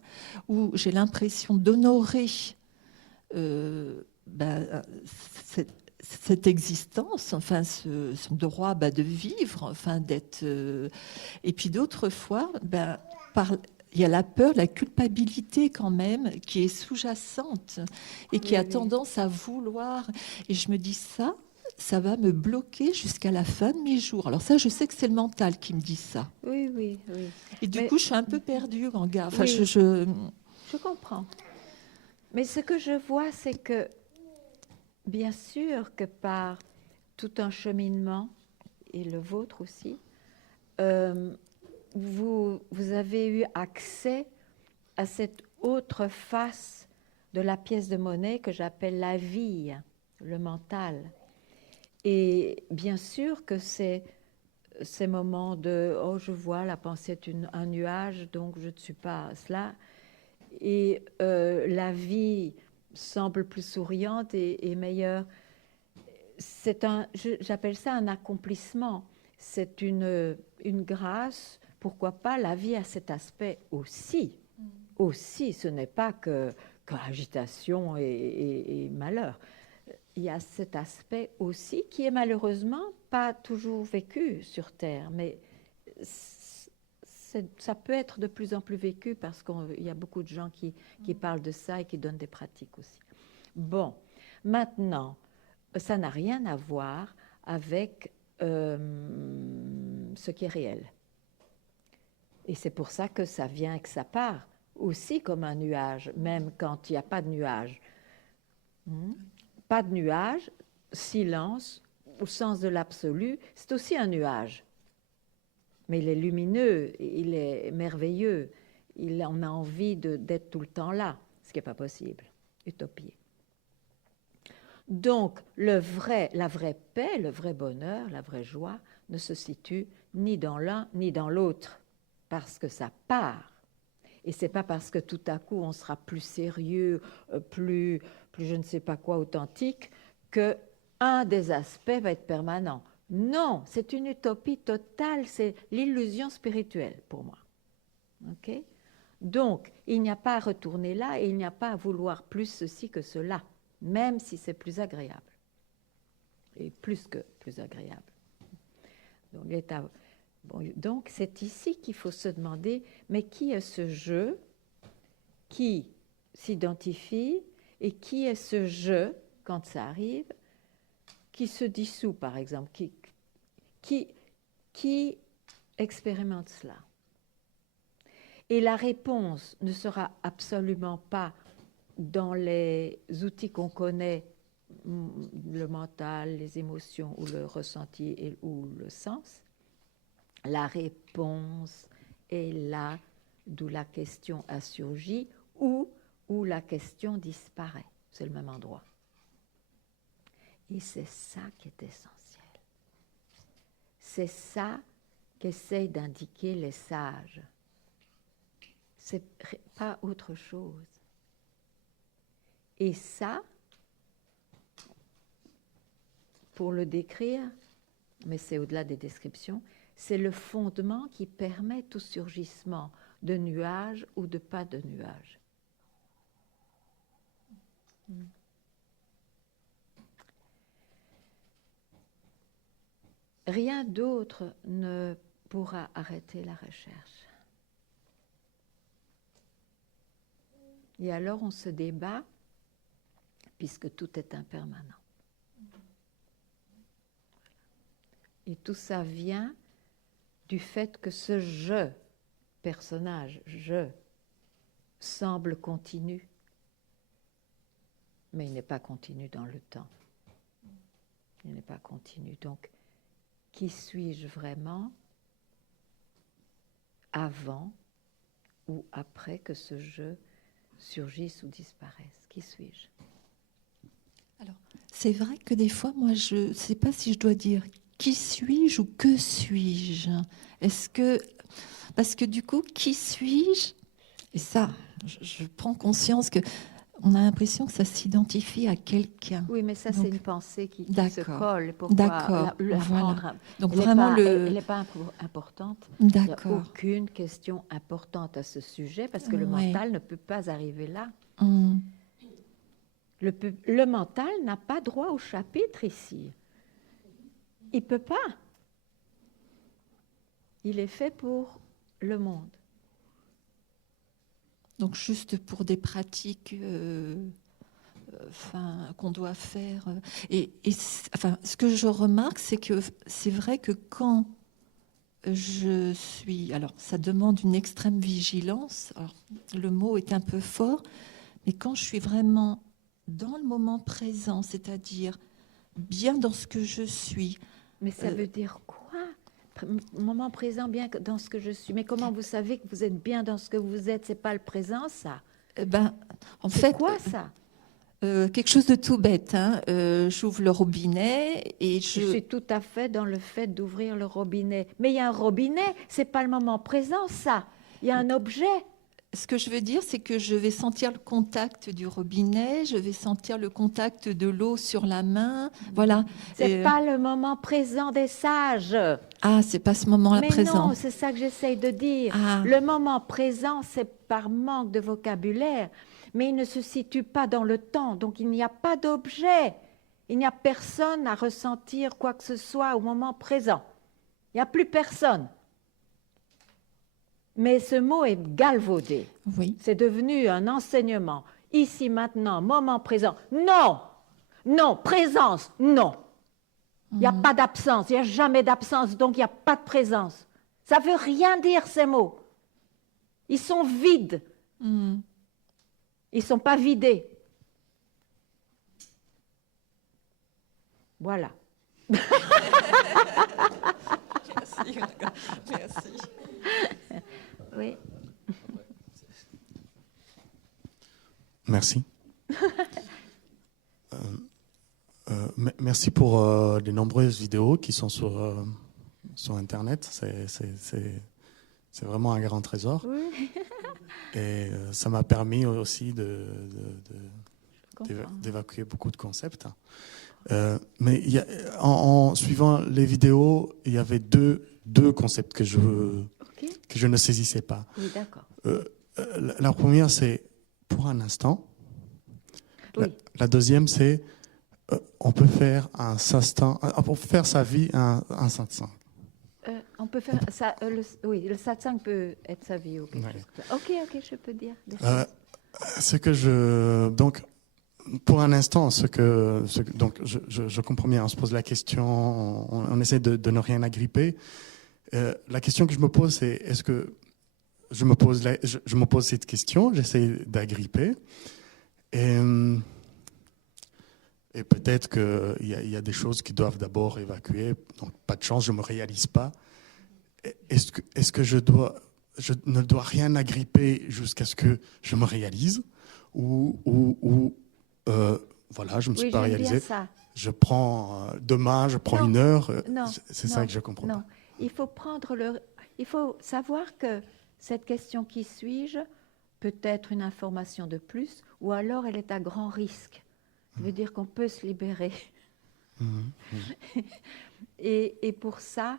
où j'ai l'impression d'honorer cette existence, enfin son droit de vivre, enfin d'être. Et puis d'autres fois, il y a la peur, la culpabilité quand même, qui est sous-jacente et qui a tendance à vouloir. Et je me dis ça va me bloquer jusqu'à la fin de mes jours. Alors ça, je sais que c'est le mental qui me dit ça. Oui. Et du coup, je suis un peu perdue, Ganga. Enfin, je comprends. Mais ce que je vois, c'est que, bien sûr que par tout un cheminement, et le vôtre aussi, vous avez eu accès à cette autre face de la pièce de monnaie que j'appelle la vie, le mental. Et bien sûr que c'est ces moments de « oh, je vois, la pensée est un nuage, donc je ne suis pas cela ». Et la vie semble plus souriante et meilleure. J'appelle ça un accomplissement. C'est une grâce. Pourquoi pas, la vie a cet aspect aussi. Aussi, ce n'est pas que agitation et malheur. Il y a cet aspect aussi qui est malheureusement pas toujours vécu sur Terre, mais ça peut être de plus en plus vécu parce qu'il y a beaucoup de gens qui parlent de ça et qui donnent des pratiques aussi. Bon, maintenant, ça n'a rien à voir avec ce qui est réel. Et c'est pour ça que ça vient et que ça part aussi comme un nuage, même quand il n'y a pas de nuage. Pas de nuage, silence, au sens de l'absolu, c'est aussi un nuage. Mais il est lumineux, il est merveilleux, on a envie d'être tout le temps là, ce qui n'est pas possible, utopie. Donc, la vraie paix, le vrai bonheur, la vraie joie ne se situe ni dans l'un ni dans l'autre, parce que ça part. Et ce n'est pas parce que tout à coup on sera plus sérieux, plus je ne sais pas quoi, authentique, qu'un des aspects va être permanent. Non, c'est une utopie totale, c'est l'illusion spirituelle pour moi. Okay? Donc, il n'y a pas à retourner là et il n'y a pas à vouloir plus ceci que cela, même si c'est plus agréable. Et plus que plus agréable. Donc, c'est ici qu'il faut se demander, mais qui est ce je qui s'identifie et qui est ce je, quand ça arrive, qui se dissout, par exemple, qui expérimente cela. Et la réponse ne sera absolument pas dans les outils qu'on connaît, le mental, les émotions ou le ressenti ou le sens. La réponse est là, d'où la question a surgi, ou où la question disparaît. C'est le même endroit. Et c'est ça qui est essentiel. C'est ça qu'essayent d'indiquer les sages. C'est pas autre chose. Et ça, pour le décrire, mais c'est au-delà des descriptions, c'est le fondement qui permet tout surgissement de nuages ou de pas de nuages. Rien d'autre ne pourra arrêter la recherche. Et alors on se débat puisque tout est impermanent. Et tout ça vient du fait que ce je, personnage, je, semble continu, mais il n'est pas continu dans le temps. Il n'est pas continu. Donc, qui suis-je vraiment avant ou après que ce je surgisse ou disparaisse? Qui suis-je? Alors, c'est vrai que des fois, moi, je ne sais pas si je dois dire qui suis-je ou que suis-je. Est-ce que... Parce que du coup, qui suis-je? Et ça, je prends conscience que on a l'impression que ça s'identifie à quelqu'un. Oui, mais ça, donc, c'est une pensée qui se d'accord. colle. Pourquoi D'accord. la Voilà. prendre? Donc elle vraiment, elle n'est pas importante. D'accord. Il n'y a aucune question importante à ce sujet parce que le Ouais. mental ne peut pas arriver là. Hum. Le mental n'a pas droit au chapitre ici. Il ne peut pas. Il est fait pour le monde. Donc juste pour des pratiques qu'on doit faire. Ce que je remarque, c'est que c'est vrai que quand je suis... Alors, ça demande une extrême vigilance. Alors, le mot est un peu fort, mais quand je suis vraiment dans le moment présent, c'est-à-dire bien dans ce que je suis... Mais ça veut dire quoi? Moment présent, bien dans ce que je suis. Mais comment vous savez que vous êtes bien dans ce que vous êtes? C'est pas le présent, ça? En fait, quoi ça? Quelque chose de tout bête. Hein. J'ouvre le robinet et Je suis tout à fait dans le fait d'ouvrir le robinet. Mais il y a un robinet, c'est pas le moment présent, ça. Il y a un objet. Ce que je veux dire, c'est que je vais sentir le contact du robinet, je vais sentir le contact de l'eau sur la main. Voilà. C'est pas le moment présent des sages. Ah, c'est pas ce moment-là présent. Mais non, c'est ça que j'essaye de dire. Ah. Le moment présent, c'est par manque de vocabulaire, mais il ne se situe pas dans le temps, donc il n'y a pas d'objet. Il n'y a personne à ressentir quoi que ce soit au moment présent. Il n'y a plus personne. Mais ce mot est galvaudé. Oui. C'est devenu un enseignement. Ici, maintenant, moment présent. Non! Non, présence, non. Il n'y a pas d'absence, il n'y a jamais d'absence, donc il n'y a pas de présence. Ça ne veut rien dire, ces mots. Ils sont vides. Ils ne sont pas vidés. Voilà. Merci. Merci. Oui. Merci. Merci pour les nombreuses vidéos qui sont sur Internet. C'est vraiment un grand trésor. Oui. Et ça m'a permis aussi d'évacuer beaucoup de concepts. Mais en suivant les vidéos, il y avait deux concepts que je ne saisissais pas. Oui, d'accord. La première, c'est pour un instant. Oui. La deuxième, c'est on peut faire sa vie un satsang. On peut faire ça. Le satsang peut être sa vie ou quelque chose comme ça. Ok, je peux dire. Donc, pour un instant, donc je comprends bien. On se pose la question, on essaie de ne rien agripper. La question que je me pose, c'est est-ce que je me pose cette question, j'essaie d'agripper, et peut-être qu'il y a des choses qui doivent d'abord évacuer. Donc, pas de chance, je ne me réalise pas. Est-ce que je ne dois rien agripper jusqu'à ce que je me réalise, ou voilà, je ne me suis pas réalisé. Je prends demain, je prends une heure. C'est ça que je comprends pas. Il faut savoir que cette question qui suis-je peut être une information de plus, ou alors elle est à grand risque. Ça veut dire qu'on peut se libérer. Et pour ça,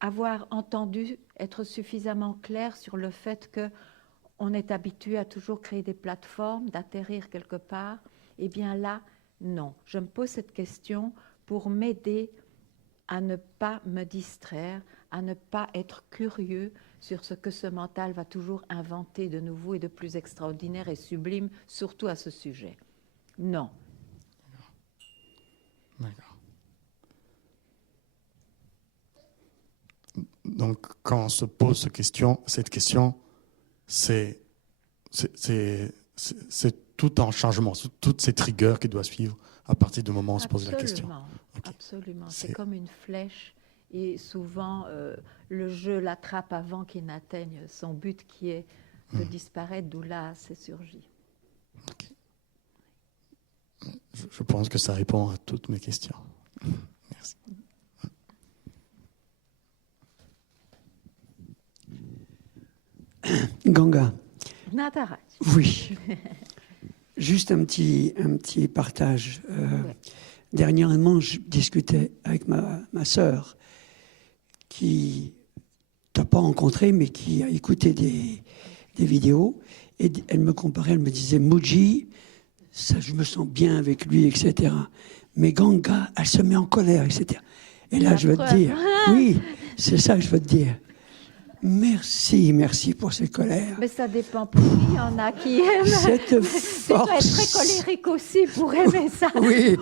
avoir entendu, être suffisamment clair sur le fait qu'on est habitué à toujours créer des plateformes, d'atterrir quelque part, eh bien là, non. Je me pose cette question pour m'aider à ne pas me distraire, à ne pas être curieux sur ce que ce mental va toujours inventer de nouveau et de plus extraordinaire et sublime, surtout à ce sujet. Non. D'accord. Donc, quand on se pose cette question, c'est tout un changement, toutes ces triggers qui doivent suivre à partir du moment où on se pose la question. Okay. Absolument. C'est comme une flèche. Et souvent, le jeu l'attrape avant qu'il n'atteigne son but qui est de disparaître, d'où là, c'est surgi. Okay. Je pense que ça répond à toutes mes questions. Merci. Ganga. Nataraj. Oui. Juste un petit partage. Ouais. Dernièrement, je discutais avec ma sœur qui t'a pas rencontré, mais qui a écouté des vidéos. Et elle me comparait, elle me disait, Mooji, ça, je me sens bien avec lui, etc. Mais Ganga, elle se met en colère, etc. Et là, je veux te dire, oui, c'est ça que je veux te dire. Merci pour ces colères. Mais ça dépend pour qui. Il y en a qui aiment. Cette force. Tu dois être très colérique aussi pour aimer ça. Oui,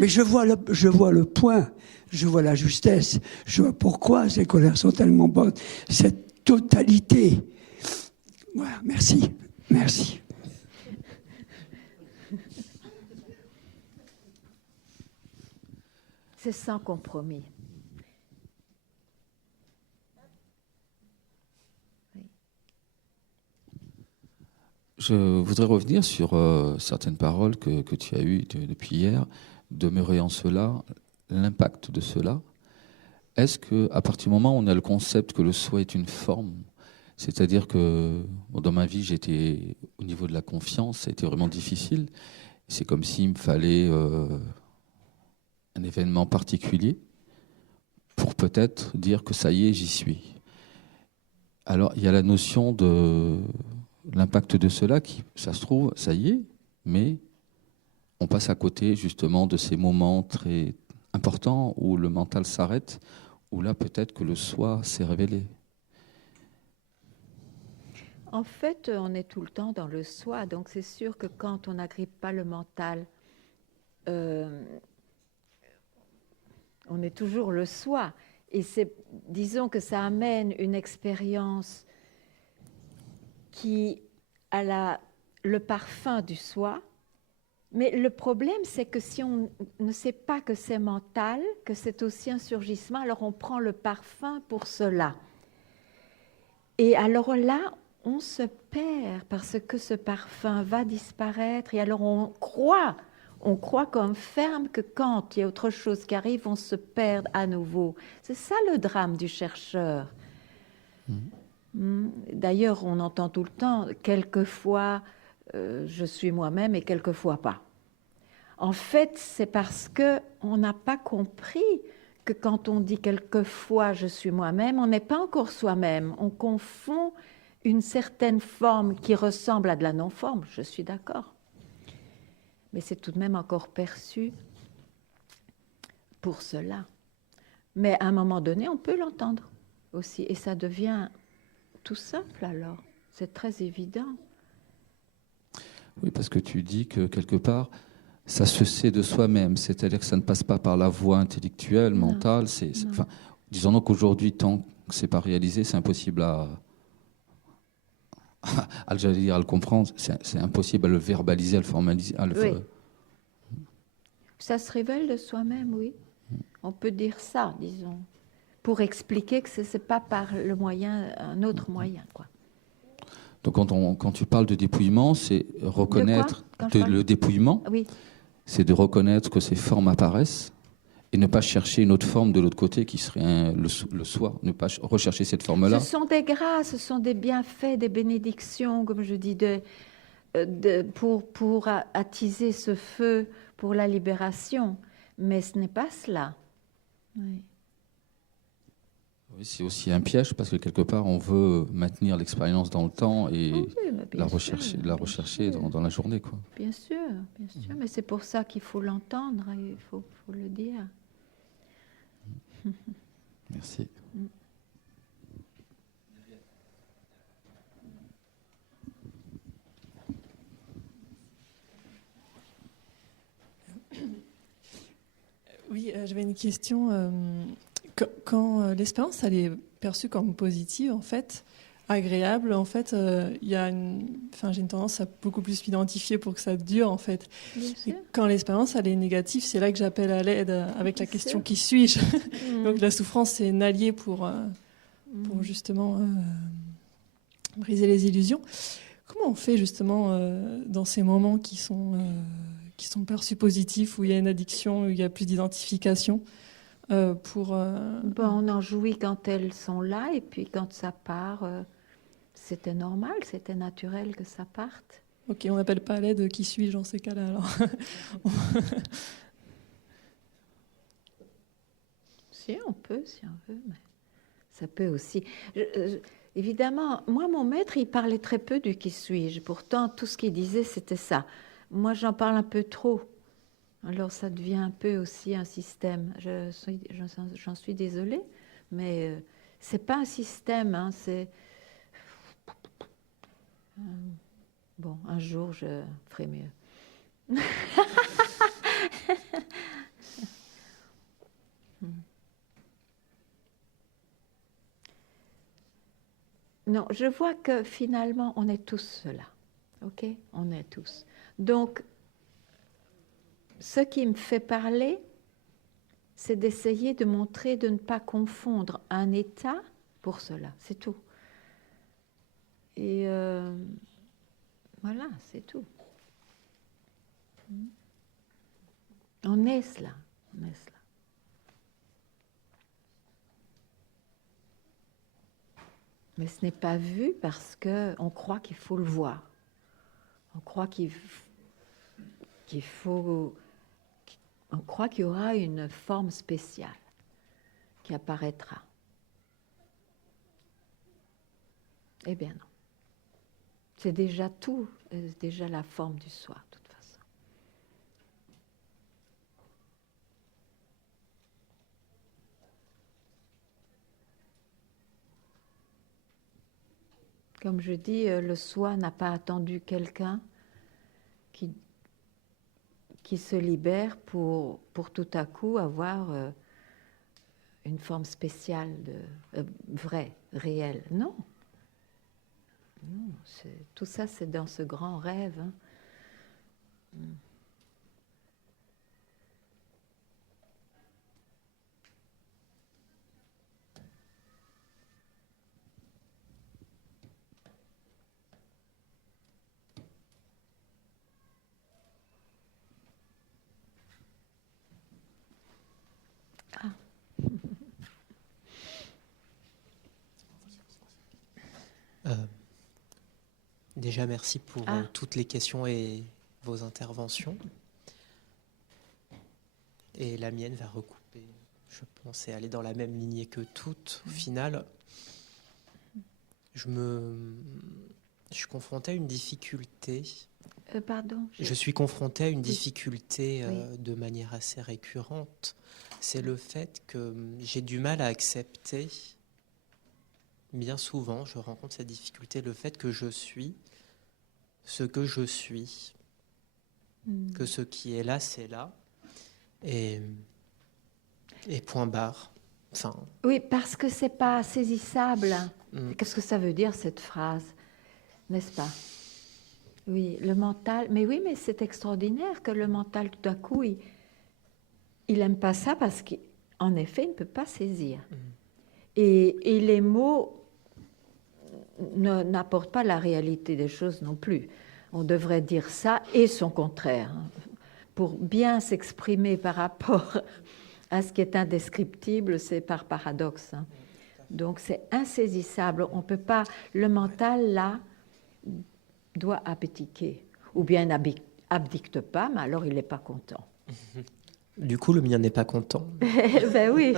mais je vois le point, je vois la justesse, je vois pourquoi ces colères sont tellement bonnes. Cette totalité. Voilà, merci. C'est sans compromis. Je voudrais revenir sur certaines paroles que tu as eues depuis hier. Demeurer en cela, l'impact de cela. Est-ce qu'à partir du moment où on a le concept que le soi est une forme, c'est-à-dire que dans ma vie, j'étais au niveau de la confiance, ça a été vraiment difficile. C'est comme s'il me fallait un événement particulier pour peut-être dire que ça y est, j'y suis. Alors, il y a la notion de l'impact de cela qui, ça se trouve, ça y est, mais on passe à côté justement de ces moments très importants où le mental s'arrête, où là peut-être que le soi s'est révélé. En fait, on est tout le temps dans le soi, donc c'est sûr que quand on n'agrippe pas le mental, on est toujours le soi. Et disons que ça amène une expérience qui a le parfum du soi. Mais le problème, c'est que si on ne sait pas que c'est mental, que c'est aussi un surgissement, alors on prend le parfum pour cela. Et alors là, on se perd parce que ce parfum va disparaître. Et alors on croit comme ferme que quand il y a autre chose qui arrive, on se perd à nouveau. C'est ça le drame du chercheur. D'ailleurs, on entend tout le temps, quelquefois je suis moi-même et quelquefois pas. En fait, c'est parce qu'on n'a pas compris que quand on dit quelquefois je suis moi-même, on n'est pas encore soi-même. On confond une certaine forme qui ressemble à de la non-forme, je suis d'accord. Mais c'est tout de même encore perçu pour cela. Mais à un moment donné, on peut l'entendre aussi. Et ça devient tout simple alors. C'est très évident. Oui, parce que tu dis que quelque part, ça se sait de soi-même. C'est-à-dire que ça ne passe pas par la voie intellectuelle, mentale. Enfin, disons donc qu'aujourd'hui, tant que ce n'est pas réalisé, c'est impossible à le comprendre. C'est impossible à le verbaliser, à le formaliser. Oui. Ça se révèle de soi-même, oui. On peut dire ça, disons, pour expliquer que ce n'est pas par le moyen, un autre moyen, quoi. Donc quand tu parles de dépouillement, c'est reconnaître le dépouillement, oui. C'est de reconnaître que ces formes apparaissent et ne pas chercher une autre forme de l'autre côté qui serait le soi, ne pas rechercher cette forme-là. Ce sont des grâces, ce sont des bienfaits, des bénédictions, comme je dis, pour attiser ce feu pour la libération. Mais ce n'est pas cela. Oui. Oui, c'est aussi un piège parce que quelque part on veut maintenir l'expérience dans le temps et la rechercher dans la journée, quoi. Bien sûr, mais c'est pour ça qu'il faut l'entendre et il faut le dire. Merci. Oui, j'avais une question. Quand l'expérience elle est perçue comme positive, en fait, agréable, en fait, j'ai une tendance à beaucoup plus m'identifier pour que ça dure, en fait. Et quand l'expérience elle est négative, c'est là que j'appelle à l'aide avec la question qui suis-je. Donc la souffrance c'est un allié pour justement briser les illusions. Comment on fait justement dans ces moments qui sont perçus positifs, où il y a une addiction, où il y a plus d'identification on en jouit quand elles sont là, et puis quand ça part, c'était normal, c'était naturel que ça parte. Ok, on n'appelle pas à l'aide qui suis-je dans ces cas-là alors. Si on veut, mais ça peut aussi. Évidemment, moi, mon maître, il parlait très peu du qui suis-je. Pourtant, tout ce qu'il disait, c'était ça. Moi, j'en parle un peu trop. Alors, ça devient un peu aussi un système. J'en suis désolée, mais c'est pas un système. Hein, c'est bon. Un jour, je ferai mieux. Non, je vois que finalement, on est tous là. OK? On est tous. Donc, ce qui me fait parler, c'est d'essayer de montrer, de ne pas confondre un état pour cela. C'est tout. Et voilà, c'est tout. On est cela. On est cela. Mais ce n'est pas vu parce qu'on croit qu'il faut le voir. On croit on croit qu'il y aura une forme spéciale qui apparaîtra. Eh bien non. C'est déjà tout, c'est déjà la forme du soi, de toute façon. Comme je dis, le soi n'a pas attendu quelqu'un qui se libère pour tout à coup avoir une forme spéciale, vraie, réelle. Non. Non, tout ça, c'est dans ce grand rêve. Hein. Déjà, merci pour toutes les questions et vos interventions. Et la mienne va recouper, je pense, et aller dans la même lignée que toutes. Au final, je suis confronté à une difficulté. Pardon. Je suis confronté à une difficulté de manière assez récurrente. C'est le fait que j'ai du mal à accepter. Bien souvent, je rencontre cette difficulté, le fait que je suis ce que je suis, que ce qui est là, c'est là, et point barre. Enfin, oui, parce que c'est pas saisissable. Qu'est-ce que ça veut dire cette phrase, n'est-ce pas? Oui, le mental. Mais oui, mais c'est extraordinaire que le mental, tout à coup, il aime pas ça parce qu'en effet, il ne peut pas saisir. Et les mots n'apporte pas la réalité des choses non plus. On devrait dire ça et son contraire, hein, pour bien s'exprimer par rapport à ce qui est indescriptible, c'est par paradoxe. Hein. Donc c'est insaisissable. On peut pas. Le mental là doit abdiquer, ou bien n'abdicte pas, mais alors il n'est pas content. Du coup, le mien n'est pas content. Ben oui.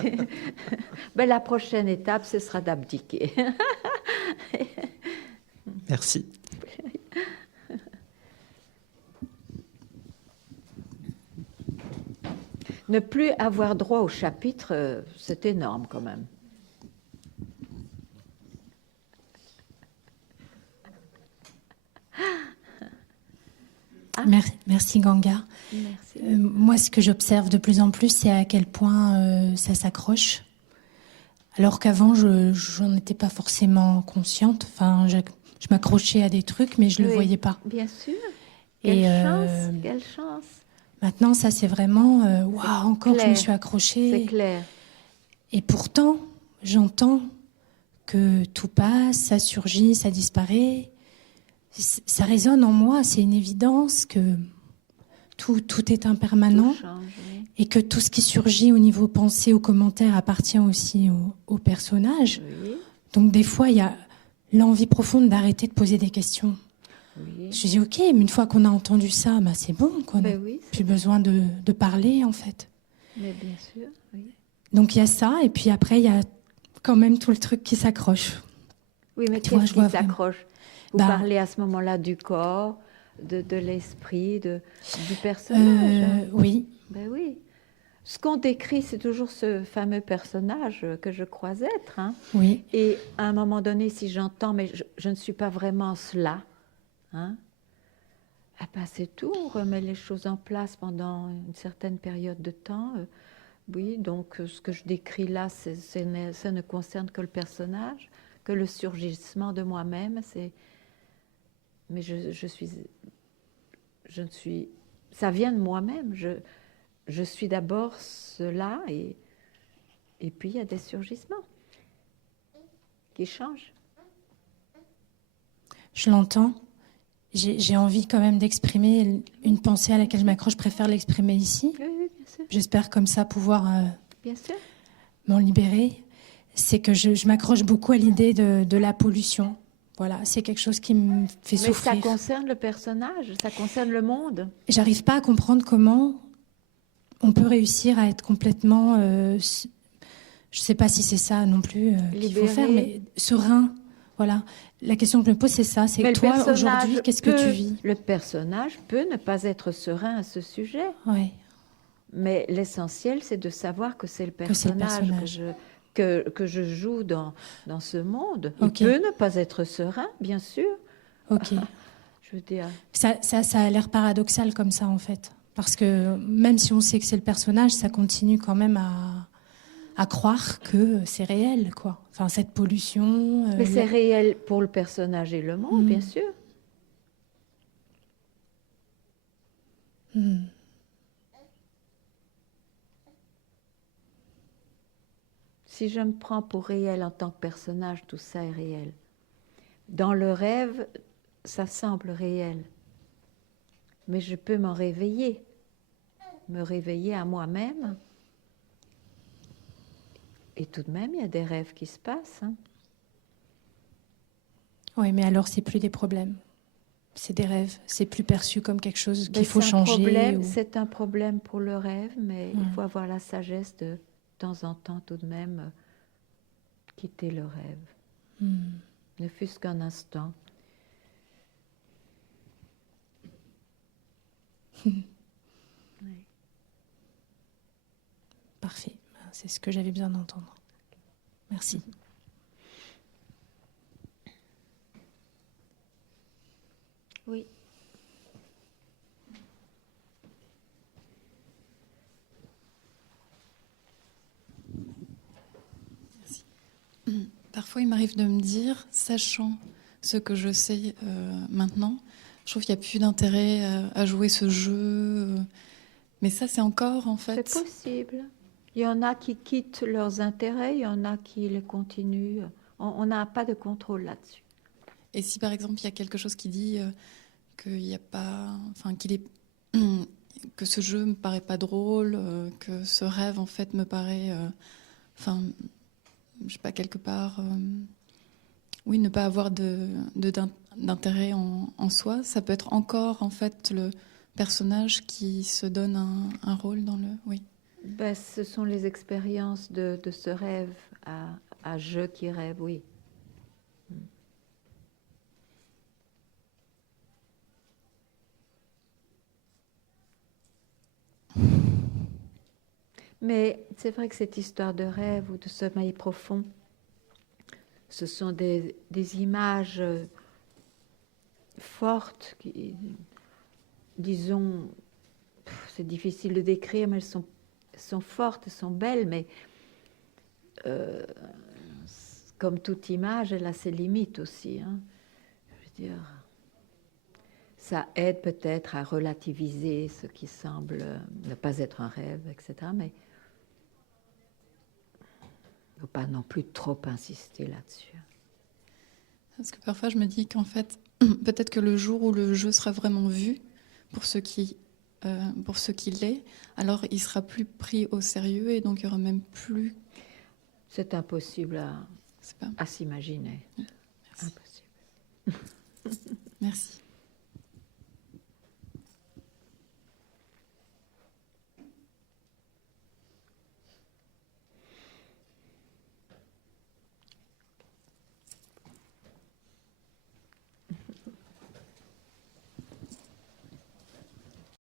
Ben, la prochaine étape, ce sera d'abdiquer. Merci. Ne plus avoir droit au chapitre, c'est énorme quand même. Ah. Merci Ganga. Merci. Moi, ce que j'observe de plus en plus, c'est à quel point ça s'accroche. Alors qu'avant, je n'en étais pas forcément consciente. Enfin, je m'accrochais à des trucs, mais je ne le voyais pas. Bien sûr. Quelle chance. Maintenant, ça, c'est vraiment... Waouh, encore, clair. je me suis accrochée. C'est clair. Et pourtant, j'entends que tout passe, ça surgit, ça disparaît. Ça résonne en moi, c'est une évidence que tout est impermanent. Tout change, oui. Et que tout ce qui surgit au niveau pensée, aux commentaires, appartient aussi au personnage. Oui. Donc des fois, il y a l'envie profonde d'arrêter de poser des questions. Oui. Je dis, ok, mais une fois qu'on a entendu ça, bah, c'est bon, qu'on n'a oui, plus besoin de parler, en fait. Mais bien sûr, oui. Donc il y a ça, et puis après, il y a quand même tout le truc qui s'accroche. Oui, mais Tu vois, qu'est-ce je vois qui s'accroche? Vous parlez à ce moment-là du corps, de l'esprit, du personnage. Oui. Ben oui. Ce qu'on décrit, c'est toujours ce fameux personnage que je crois être. Hein. Oui. Et à un moment donné, si j'entends, mais je ne suis pas vraiment cela, hein, ah ben c'est tout, on remet les choses en place pendant une certaine période de temps. Oui, donc ce que je décris là, ça ne concerne que le personnage, que le surgissement de moi-même. Mais je ne suis... Ça vient de moi-même. Je suis d'abord cela et puis il y a des surgissements qui changent. Je l'entends. J'ai envie quand même d'exprimer une pensée à laquelle je m'accroche. Je préfère l'exprimer ici. Oui, oui, bien sûr. J'espère comme ça pouvoir bien sûr. M'en libérer. C'est que je m'accroche beaucoup à l'idée de la pollution. Voilà, c'est quelque chose qui me fait souffrir. Mais ça concerne le personnage, ça concerne le monde. J'arrive pas à comprendre comment on peut réussir à être complètement... je sais pas si c'est ça non plus qu'il faut faire, mais serein. Voilà. La question que je me pose, c'est ça. C'est que toi, aujourd'hui, qu'est-ce que tu vis? Le personnage peut ne pas être serein à ce sujet. Oui. Mais l'essentiel, c'est de savoir que c'est le personnage que je joue dans ce monde. Il peut ne pas être serein, bien sûr. Ok. Je veux dire... Ça a l'air paradoxal comme ça, en fait. Parce que même si on sait que c'est le personnage, ça continue quand même à croire que c'est réel, quoi. Enfin, cette pollution... Mais c'est réel pour le personnage et le monde, bien sûr. Si je me prends pour réel en tant que personnage, tout ça est réel. Dans le rêve, ça semble réel. Mais je peux me réveiller à moi-même. Et tout de même, il y a des rêves qui se passent. Hein. Oui, mais alors, c'est plus des problèmes. C'est des rêves. C'est plus perçu comme quelque chose qu'il faut changer. C'est un problème pour le rêve, mais il faut avoir la sagesse de temps en temps, tout de même, quitter le rêve. Ne fût-ce qu'un instant. Oui. Parfait. C'est ce que j'avais besoin d'entendre. Merci. Oui. Merci. Parfois, il m'arrive de me dire, sachant ce que je sais maintenant, je trouve qu'il n'y a plus d'intérêt à jouer ce jeu. Mais ça, c'est encore, en fait... C'est possible. Il y en a qui quittent leurs intérêts, il y en a qui les continuent. On n'a pas de contrôle là-dessus. Et si, par exemple, il y a quelque chose qui dit qu'il n'y a pas... Enfin, que ce jeu me paraît pas drôle, que ce rêve, en fait, me paraît... Enfin, je sais pas, quelque part... oui, ne pas avoir d'intérêt en soi. Ça peut être encore, en fait, le personnage qui se donne un rôle dans le... Oui. Ben, ce sont les expériences de ce rêve à je qui rêve, oui. Mais c'est vrai que cette histoire de rêve ou de sommeil profond, ce sont des images fortes disons, c'est difficile de décrire, mais elles sont fortes, elles sont belles, mais comme toute image, elle a ses limites aussi. Hein. Je veux dire, ça aide peut-être à relativiser ce qui semble ne pas être un rêve, etc. Mais il ne faut pas non plus trop insister là-dessus. Parce que parfois je me dis qu'en fait, peut-être que le jour où le jeu sera vraiment vu pour ce qu'il est, alors il sera plus pris au sérieux et donc il y aura même plus. C'est impossible à s'imaginer. Merci. Impossible. Merci.